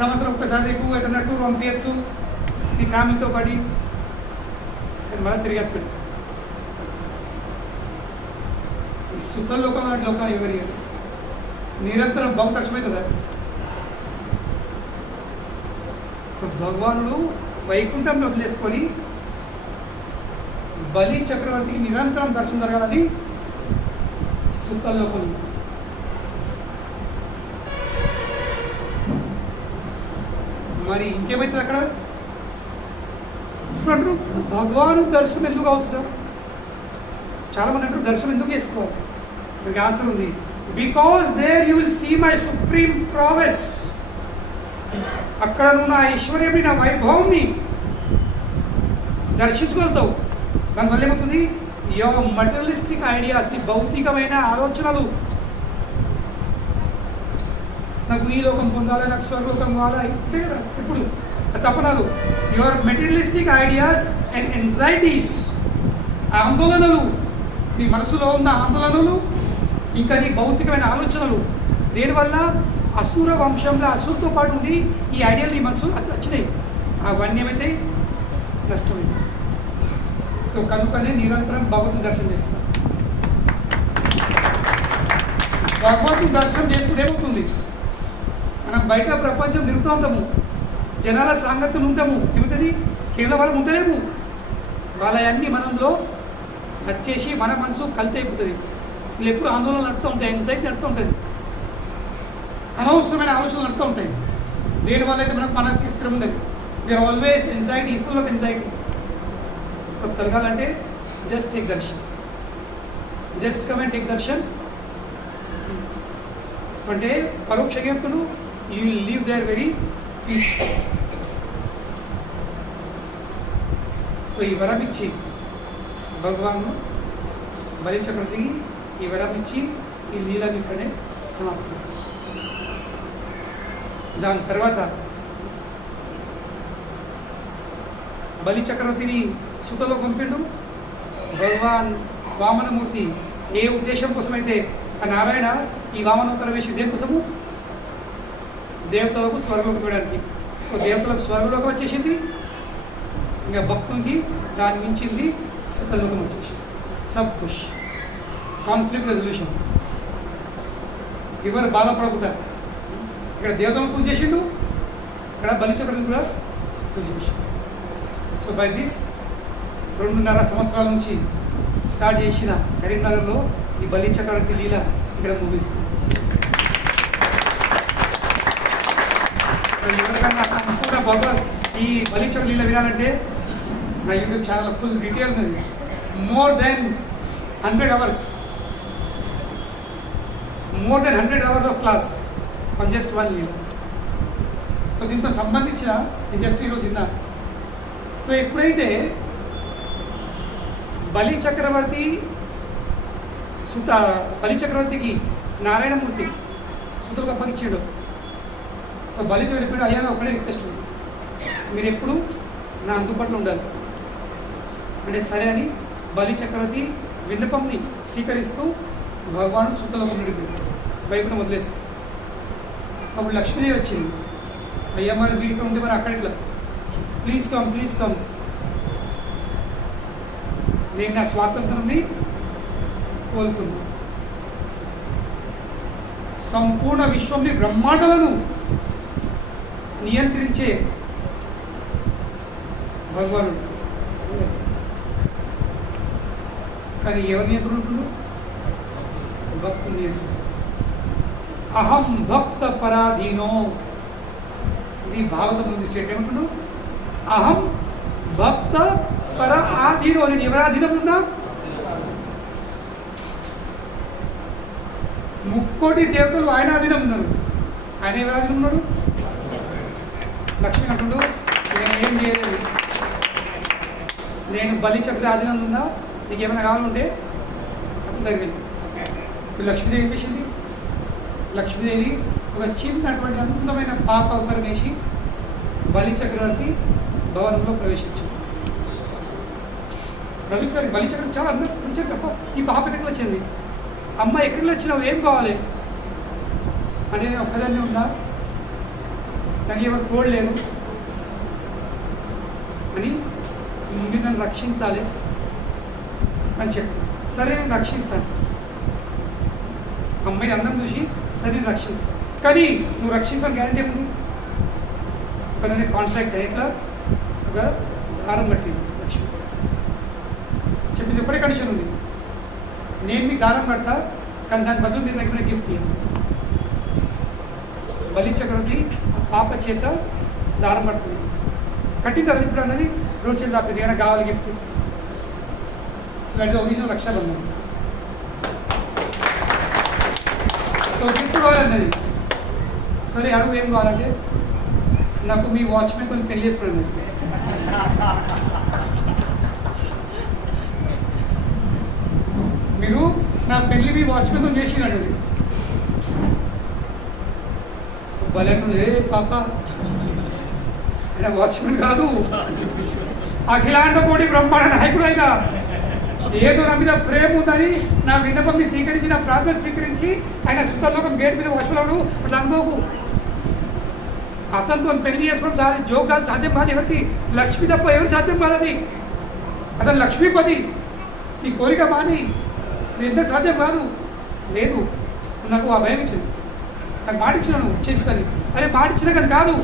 సంవత్సరం ఒక్కసారి నీకు ఎటన్నా టూర్ పంపించచ్చు నీ ఫ్యామిలీతో పడి, మళ్ళీ తిరగచ్చు. ఈ సుఖ లోకం లాంటి లోకం ఎవరి నిరంతరం భక్తక్షమే కదా. భగవానుడు వైకుంఠంలో వదిలేసుకొని బలి చక్రవర్తికి నిరంతరం దర్శనం జరగాలని సుఖ లోకం. మరి ఇంకేమైతుంది అక్కడ? అంటారు భగవాను దర్శనం ఎందుకు అవసరం? చాలామంది అంటారు దర్శనం ఎందుకు చేసుకోవాలి? దానికి ఆన్సర్ ఉంది, because there you will see my supreme prowess. అక్కడ నువ్వు నా ఐశ్వర్యం, నా వైభవంని దర్శించుకోగలుగుతావు. దానివల్ల ఏమవుతుంది? యువర్ మటీరియలిస్టిక్ ఐడియాస్, నీ భౌతికమైన ఆలోచనలు, నాకు ఈ లోకం పొందాలి, నాకు స్వర్గలోకం కావాలా, ఇప్పుడే కదా ఇప్పుడు తపనలు, యువర్ మెటీరియలిస్టిక్ ఐడియాస్ అండ్ ఎంజైటీస్, ఆందోళనలు, నీ మనసులో ఉన్న ఆందోళనలు, ఇంకా నీ భౌతికమైన ఆలోచనలు, దేనివల్ల అసుర వంశంలో అసురుతో పాటు ఉండి ఈ ఐడియాలు నీ మనసు అట్లా వచ్చినాయి, అవన్నీ ఏమైతే నష్టమైంది. కనుకనే నిరంతరం భగవంతుని దర్శనం చేసుకోవాలి. భగవంతుని దర్శనం చేసుకుంటే ఏమవుతుంది? మనం బయట ప్రపంచం తిరుగుతూ ఉంటాము, జనాల సాంగత్యం ఉంటాము, ఏమవుతుంది? కేవలం వాళ్ళం ఉండలేము. వాళ్ళన్నీ మనంలో వచ్చేసి మన మనసు కలిత అయిపోతుంది. వీళ్ళు ఎప్పుడు ఆందోళన నడుతూ ఉంటాయి, ఎంజైటీ నడుతూ ఉంటుంది, అనవసరమైన ఆలోచనలు నడుతూ ఉంటాయి. దేనివల్ల అయితే మనకు మనసు స్థిరం ఉండదు. We're always anxiety, full of anxiety. తొలగాలంటే just take darshan, just come and take darshan. అంటే పరోక్ష జ్ఞాపకులు you will leave there very peaceful. ఈ వరం ఇచ్చి భగవాను బలి చక్రవర్తికి ఈ వరం ఇచ్చి ఈ లీలను ఇక్కడే సమాప్తం. దాని తర్వాత బలి చక్రవర్తిని సుతలో పంపిండు. భగవాన్ వామనమూర్తి ఏ ఉద్దేశం కోసమైతే ఆ నారాయణ ఈ వామనోత్తర వేసి దేనికోసము దేవతలకు స్వర్గలోకి పోయడానికి. దేవతలకు స్వర్గలోకం వచ్చేసింది, ఇంకా భక్తునికి దాన్ని మించింది సుఖలోకం వచ్చేసింది. సబ్ ఖుష్, కాన్ఫ్లిక్ట్ రెజల్యూషన్. ఎవరు బాధపడకుండా ఇక్కడ దేవతలను పూజ చేసిండు, ఇక్కడ బలిచక్రవర్తిని కూడా పూజ చేసిండు. సో బై దిస్ 2.5 సంవత్సరాల నుంచి స్టార్ట్ చేసిన కరీంనగర్లో ఈ బలి చక్రవర్తి లీల ఇక్కడ ముగిస్తుంది. ఎవరికైనా సంపూర్ణ భగవద్ ఈ బలి చక్ర లీల వినాలంటే నా యూట్యూబ్ ఛానల్ ఫుల్ డీటెయిల్ ఉంది. More than 100 hours of class on just one Leela. So దీంతో సంబంధించిన నేను జస్ట్ ఈరోజు విన్నా. సో ఎప్పుడైతే బలి చక్రవర్తికి నారాయణమూర్తి సుతులకు అప్పగించాడు. సో బలి చక్రవర్తి చెప్పాడు, అయ్యా ఒకటే రిక్వెస్ట్ ఉంది, మీరు ఎప్పుడు నా అందుబాటులో ఉండాలి అంటే సరే అని బలి చక్రవర్తి విన్నపంని స్వీకరిస్తూ భగవాను సుతలోకి నడిపాడు, వైపును వదిలేసి. అప్పుడు లక్ష్మీదేవి వచ్చింది, అయ్యా మరి వీడికి ఉంటే మరి అక్కడ ఇట్లా ప్లీజ్ కమ్, నేను నా స్వాతంత్రాన్ని కోల్పోను. సంపూర్ణ విశ్వంని బ్రహ్మాండాలను నియంత్రించే భగవానుడు. కానీ ఎవరు నియంత్రణలు? భక్తులు నియంత్రణ. అహం భక్త పరాధీనో, ఇది భాగవతం ఉంది స్టేట్ ఏమంటున్నాడు, అహం భక్త పర ఆధీనో. నేను ఎవరి ఆధీనం ఉన్నా? ముక్కోటి దేవతలు ఆయన ఆధీనం ఉన్నారు. ఆయన ఎవరి ఆధీనం ఉన్నాడు? లక్ష్మీ అంటుడు, నేనేం చేయలేదు, నేను బలి చక్ర ఆధీనం ఉన్నా, నీకు ఏమైనా కావాలంటే అతని జరిగింది. లక్ష్మీదేవి ఏం చేసింది? లక్ష్మీదేవి ఒక చిన్నటువంటి అందమైన పాప అవతారం వేసి బలి చక్రవర్తి భవనంలో ప్రవేశించింది. బలి చక్రవర్తి చాలా అందరూ కొంచెం తప్ప, ఈ పాప ఎక్కడికి వచ్చింది, అమ్మ ఎక్కడికి వచ్చినావు, ఏం కావాలి అంటే, నేను ఒక్కదాన్ని ఉన్నా, నాకు ఎవరు తోడలేరు అని, మీరు నన్ను రక్షించాలి అని చెప్పి, సరే నేను రక్షిస్తాను. అమ్మాయి అందం చూసి సరే నేను రక్షిస్తాను, కానీ నువ్వు రక్షిస్తాను గ్యారంటీ ఏముంది? ఒక కాంట్రాక్ట్స్ ఎట్లా ఒక దారం కట్టింది లక్ష్మి చెప్పింది. ఎప్పుడే కండిషన్ ఉంది, నేను మీకు దారం కడతా, కానీ దాని బదులు మీరు దగ్గర గిఫ్ట్ ఇవ్వాలి. బలి చక్రవర్తి ఆ పాప చేత దారం కట్టుకుంది. కట్టిన తర్వాత ఇప్పుడు అన్నది రోజు చేతి తప్పింది, ఏమైనా కావాలి గిఫ్ట్. సో అది ఒరిజినల్ రక్షాబంధం. సో గిఫ్ట్ కావాలన్నది, సరే అడుగు ఏం కావాలంటే, నాకు మీ వాచ్మెన్ కొన్ని పెళ్లి చేసుకున్నది. మీరు నా పెళ్లి మీ వాచ్మెన్తో చేసినది. బలెండు, ఏ పాప ఆయన వాచ్మెన్ కాదు, అఖిలాండ కోటి బ్రహ్మాండ నాయకుడు. ఆయన ఏదో నా మీద ప్రేమ ఉందని నా విన్నపంని స్వీకరించి, నా ప్రార్థన స్వీకరించి ఆయన సుతలోకం గేట్ మీద వాచ్మెన్ అట్లా అనుకోకు. అతనితో పెళ్లి చేసుకోవడం సాధ్యం, జోక్ కాదు, సాధ్యం కాదు. ఎవరికి? లక్ష్మి తప్ప ఎవరికి సాధ్యం కాదు. అది అతను లక్ష్మీపతి, నీ కోరిక మాని, నీ ఇద్దరు సాధ్యం కాదు. లేదు, నాకు ఆ భయం ఇచ్చింది, నాకు మాట ఇచ్చినాను చేస్తుందని. అరే మాట ఇచ్చినా కదా కాదు,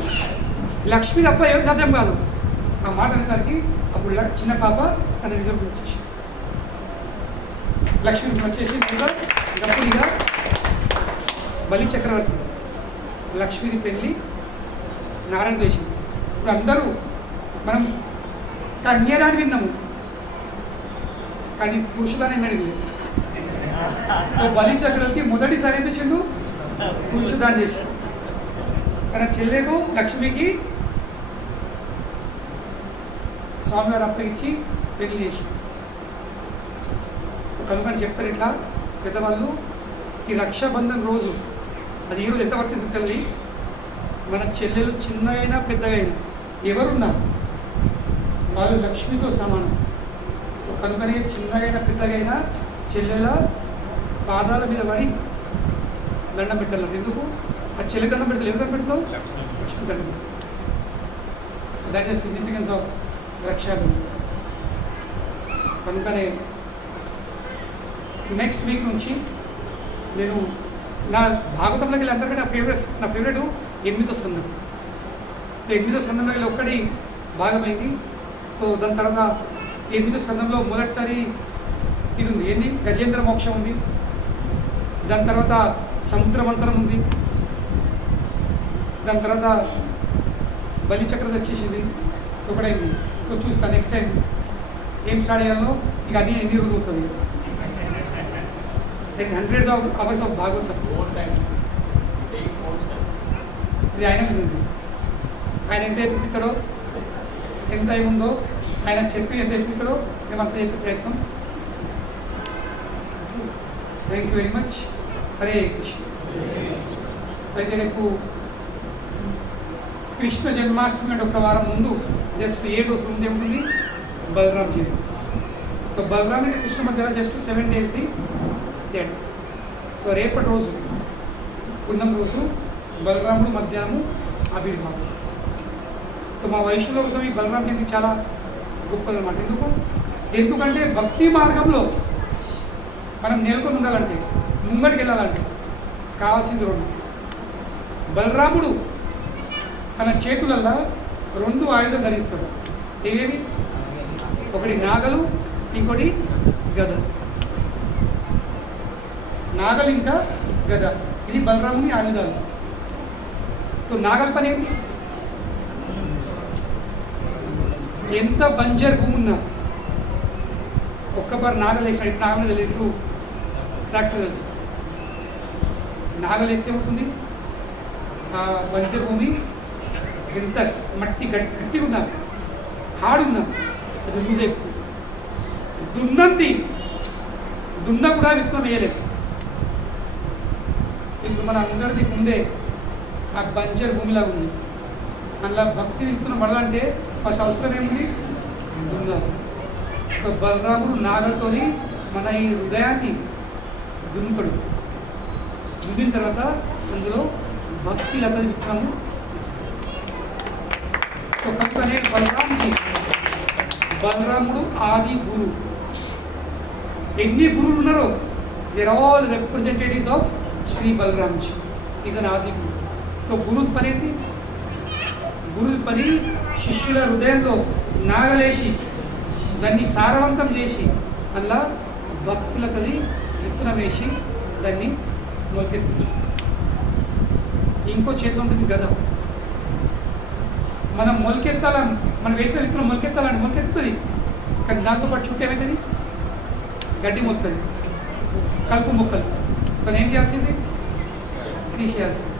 లక్ష్మి తప్ప ఎవరికి సాధ్యం కాదు. ఆ మాట అనేసరికి అప్పుడు చిన్న పాప తన రిజర్వ్ వచ్చేసి లక్ష్మి వచ్చేసి గప్పుడిగా బలి చక్రవర్తి లక్ష్మిది పెళ్ళి నారాయణ చేసింది. ఇప్పుడు అందరూ మనం కన్యాదాన్ని విన్నాము కానీ పురుషుదాన్ని అడిగలేదు. బలి చక్రవర్తి మొదటిసారి ఏం చేసిండు పురుషుదాన్ని చేసిండు. తన చెల్లెకు లక్ష్మికి స్వామివారు అప్పగించి పెళ్లి చేసి కనుకని చెప్తారు ఇట్లా పెద్దవాళ్ళు ఈ రక్షాబంధన్ రోజు అది ఈరోజు ఎంత వర్తిస్తుంది తెలియదు. మన చెల్లెలు చిన్నగైనా పెద్దగైనా ఎవరున్నా వాళ్ళు లక్ష్మితో సమానం. కనుకనే చిన్నగైనా పెద్దగైనా చెల్లెల పాదాల మీద పడి దండం పెట్టాలి. ఎందుకు ఆ చెల్లి దండం పెడతారు? ఎవరు దండం పెడతావు? లక్ష్మి దండం పెడతారు. That is significance of Rakshabandhan. కనుకనే నెక్స్ట్ వీక్ నుంచి నేను నా భాగవతంలోకి వెళ్ళి అందరికీ నా ఫేవరెట్ 8వ స్కందం. 8వ స్కందంలో వెళ్ళి ఒక్కటి భాగమైంది. సో దాని తర్వాత 8వ స్కందంలో మొదటిసారి ఇది ఉంది, ఏంది గజేంద్ర మోక్షం ఉంది. దాని తర్వాత సముద్ర మంతరం ఉంది. దాని తర్వాత బలి చక్రత వచ్చేసింది ఒకటైంది. సో చూస్తా నెక్స్ట్ టైం ఏం స్టార్ట్ చేయాలో. ఇక అన్నీ ఎన్ని రోజులు అవుతుంది. Hundreds of hours of Bhagwat ఇది ఆయన మీద ఉంది. ఆయన ఎంత ఎప్పిస్తాడో ఎంత ఏముందో ఆయన చెప్పి ఎంత ఎప్పిస్తాడో మేము అంత చెప్పే ప్రయత్నం చేస్తాం. Thank you very much. Hare Krishna. అయితే రేపు కృష్ణ జన్మాష్టమి అంటే ఒక వారం ముందు జస్ట్ 7 రోజుల ముందు ఏముంటుంది బలరాం జయంతి. సో బలరాం అంటే కృష్ణ మధ్యలో జస్ట్ 7 డేస్ది తేడా. సో రేపటి రోజు పున్నం రోజు బలరాముడు మధ్యాహ్నం ఆవిర్భావం. సో మా వైష్ణవుల కోసం ఈ బలరాం జయంతి చాలా గొప్పదన్నమాట. ఎందుకంటే భక్తి మార్గంలో మనం నెలకొని ఉండాలంటే ముంగటికి వెళ్ళాలంటే కావాల్సింది 2. బలరాముడు తన చేతులల్లో 2 ఆయుధాలు ధరిస్తాడు. ఏవేవి? ఒకటి నాగలు, ఇంకోటి గద. నాగలు ఇంకా గద ఇది బలరాముని ఆయుధాలు. సో నాగల పని ఏంటి? ఎంత బంజర్ భూమి ఉన్నా ఒక్కబారు నాగలు వేసినాడు. ఇప్పుడు నాగలు తెలియదు, ఇప్పుడు ట్రాక్టర్ తెలుసు. నాగలు వేస్తే ఏమవుతుంది? ఆ బంజర్ భూమి ఎంత మట్టి గట్టిగా ఉన్నా హాడున్నా అది లూజ్ అయిపోతుంది. దున్న కూడా విత్తనం వేయలేదు. ఇప్పుడు మన అందరిది ముందే ఆ బంజర్ భూమిలా ఉంది. అందులో భక్తి విత్తనం పడాలంటే ఫస్ట్ అవసరం ఏముంది? దున్నాలి. సో బలరాముడు నాగలతో మన ఈ హృదయాన్ని దున్నుతాడు. దున్నిన తర్వాత అందులో భక్తి లత విత్తనము ఇస్తాడు. సో కనుకనే బలరాముడు ఆది గురు. ఎన్ని గురువులు ఉన్నారో there all representatives of Shri Balaramji is an Adi guru. So గురు పని ఏంటి? గురు పని శిష్యుల హృదయంలో నాగలేసి దాన్ని సారవంతం చేసి అందులో భక్తులకది విత్తనం వేసి దాన్ని మొలకెత్తించు. ఇంకో చేతిలో ఉంటుంది గద. మనం మొలకెత్తాలని మనం వేసిన విత్తనం మొలకెత్తాలని మొలకెత్తుతుంది. కానీ దాంతోపాటు చుట్టూ ఏమవుతుంది? గడ్డి మొలుతుంది, కలుపు మొక్కలు. కానీ ఏం చేయాల్సింది? తీసేయాల్సింది.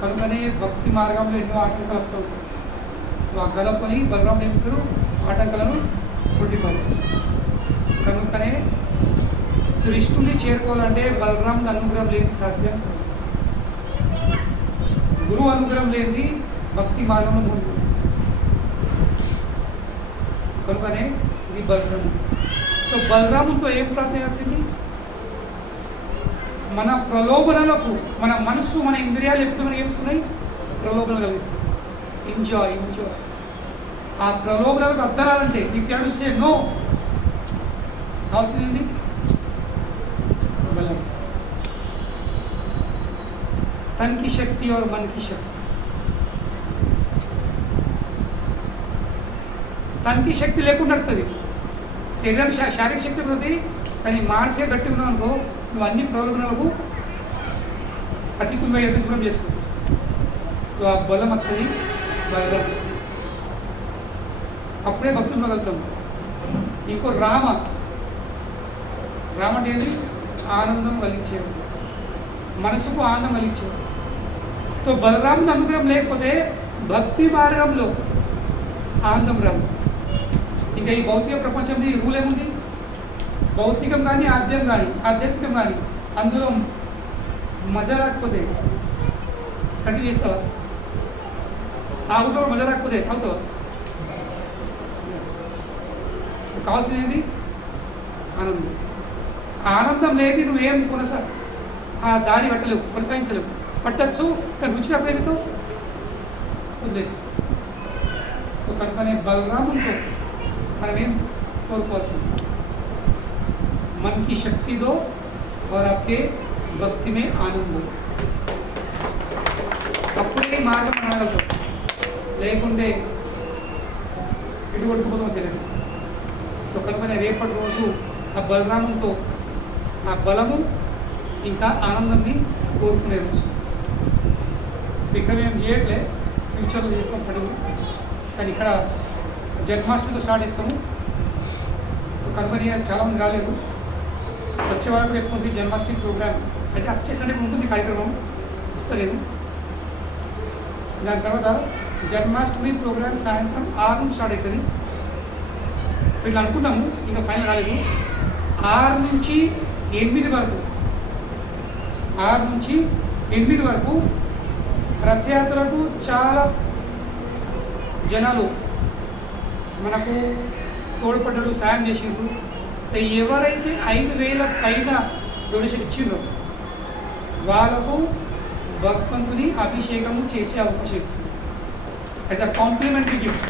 కనుకనే భక్తి మార్గంలో ఎన్నో ఆటంకాలు వస్తూ ఉంటాయి. ఆ గదకొని బలరాముడు ఏమిస్తాడు? ఆటంకాలను కొట్టిపాలిస్తాడు. కనుకనే కృష్ణుని చేరుకోవాలంటే బలరాముడి అనుగ్రహం లేని సాధ్యం. గురువు అనుగ్రహం లేనిది భక్తి మార్గంలో ముందు. కనుకనే ఇది బలరాముడు. సో బలరాముతో ఏం ప్రార్థన చేయాల్సింది? మన ప్రలోభనలకు మన మనస్సు మన ఇంద్రియాలు ఎప్పుడు మనకి ఏమిస్తున్నాయి? ప్రలోభనలు కలిగిస్తాయి. ఎంజాయ్. ఆ ప్రలోభనలకు అర్థాలంటే if you have to say no కావాల్సింది బలం. తన్ కి శక్తి और मन की शक्ति. తనకి శక్తి లేకుండా నడుతుంది. శరీరం శారీరక శక్తి ఉంటుంది, కానీ మానసిక గట్టిగా ఉన్నావు అనుకో నువ్వు అన్ని ప్రాబ్లమ్లకు అతిథుమై ఎదుర్కొనం చేసుకోవచ్చు. ఆ బలం వస్తుంది, బలం అప్పుడే భక్తులు మగలుగుతాం. ఇంకో రామ అంటే ఏది? ఆనందం కలిగించేవాడు, మనసుకు ఆనందం కలిగించేవాడు. తో బలరాముని అనుగ్రహం లేకపోతే భక్తి మార్గంలో ఆనందం రాదు. ఇంకా ఈ భౌతిక ప్రపంచంలో ఈ రూల్ ఏముంది? భౌతికం కానీ ఆధ్యాత్మికం కానీ అందులో మజా రాకపోతే కంటిన్యూ చేస్తావా? తాగులో మజా రాకపోతే తాగుతావా? కావాల్సింది ఏంటి? ఆనందం. ఆనందం లేని నువ్వేం ఆ దారి పట్టలేవు, కొనసాగించలేవు. పట్టచ్చు కానీ రుచి రాకపోతే వదిలేస్తావు. కనుకనే బలరామునితో మనమేం కోరుకోవాల్సింది? मन की शक्ति दो और आपके भक्ति में आनंद दो. అప్పుడే మార్గం నడగలుగుతాం, లేకుంటే ఇటు కొట్టుకుపోతామో తెలియదు. కనుకనే రేపటి రోజు ఆ బలరామంతో ఆ బలము ఇంకా ఆనందాన్ని కోరుకునే రోజు. ఇక్కడ మేము చేయట్లే, ఫ్యూచర్లో చేస్తాం పడుగు, కానీ ఇక్కడ జన్మాష్టమితో స్టార్ట్ చేస్తాము. కనుకని చాలామంది రాలేదు, వచ్చే వాళ్ళు కూడా ఎక్కువ ఉంది. జన్మాష్టమి ప్రోగ్రామ్ అయితే వచ్చే సండే ఉంటుంది కార్యక్రమం, వస్తలేదు. దాని తర్వాత జన్మాష్టమి ప్రోగ్రామ్ సాయంత్రం 6 నుంచి స్టార్ట్ అవుతుంది. ఇట్లా అనుకున్నాము, ఇంకా ఫైనల్ కాలేదు. 6 నుంచి 8 వరకు 6 నుంచి 8 వరకు రథయాత్రకు చాలా జనాలు మనకు తోడ్పడ్డారు, సాయం చేసిండ్రు. ఎవరైతే 5,000 పైన డొనేషన్ ఇచ్చిండ్రో వాళ్ళకు భగవంతుని అభిషేకము చేసే అవకాశం ఇస్తుంది యాజ్ అ కాంప్లిమెంటరీ గిఫ్ట్.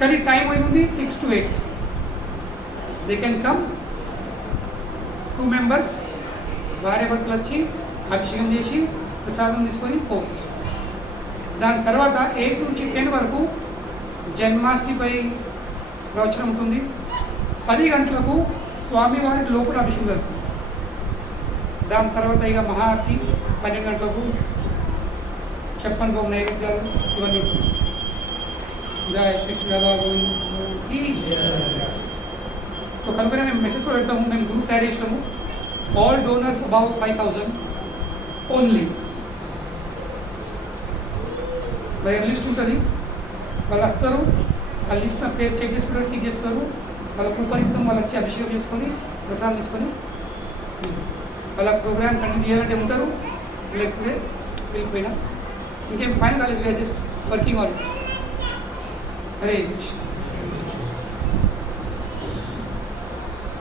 కానీ టైం ఏముంది? 6 to 8. They can come 2 members భార్య భర్తలు వచ్చి అభిషేకం చేసి ప్రసాదం తీసుకొని పోవచ్చు. దాని తర్వాత 8 నుంచి 10 వరకు జన్మాష్టమిపై ప్రవచనం ఉంటుంది. 10 గంటలకు స్వామివారికి లోపల అభిషేకం జరుగుతుంది. దాని తర్వాత ఇక మహాఆరతి 12 గంటలకు చెప్పని భోగ నైవేద్యాలు ఇవన్నీ ఉంటుంది. జయ శ్రీ రాధా గోవింద్. కనుక మేము మెసేజ్ కూడా పెడతాము, మేము గ్రూప్ తయారు చేసినాము. All donors above 5,000 only. వాళ్ళ లిస్ట్ ఉంటుంది, వాళ్ళు వస్తారు, ఆ లిస్ట్ నా పేరు చెక్ చేసుకుంటారు, టిక్ చేసుకోరు, వాళ్ళ కూపన్ ఇస్తాం, వాళ్ళు వచ్చి అభిషేకం చేసుకొని ప్రసాదం తీసుకొని వాళ్ళ ప్రోగ్రామ్ కంటిన్యూ చేయాలంటే ఉంటారు, లేకపోతే వెళ్ళిపోయినా. ఇంకేం ఫైనల్ కాలేదు, we are just working on it. Hare Krishna.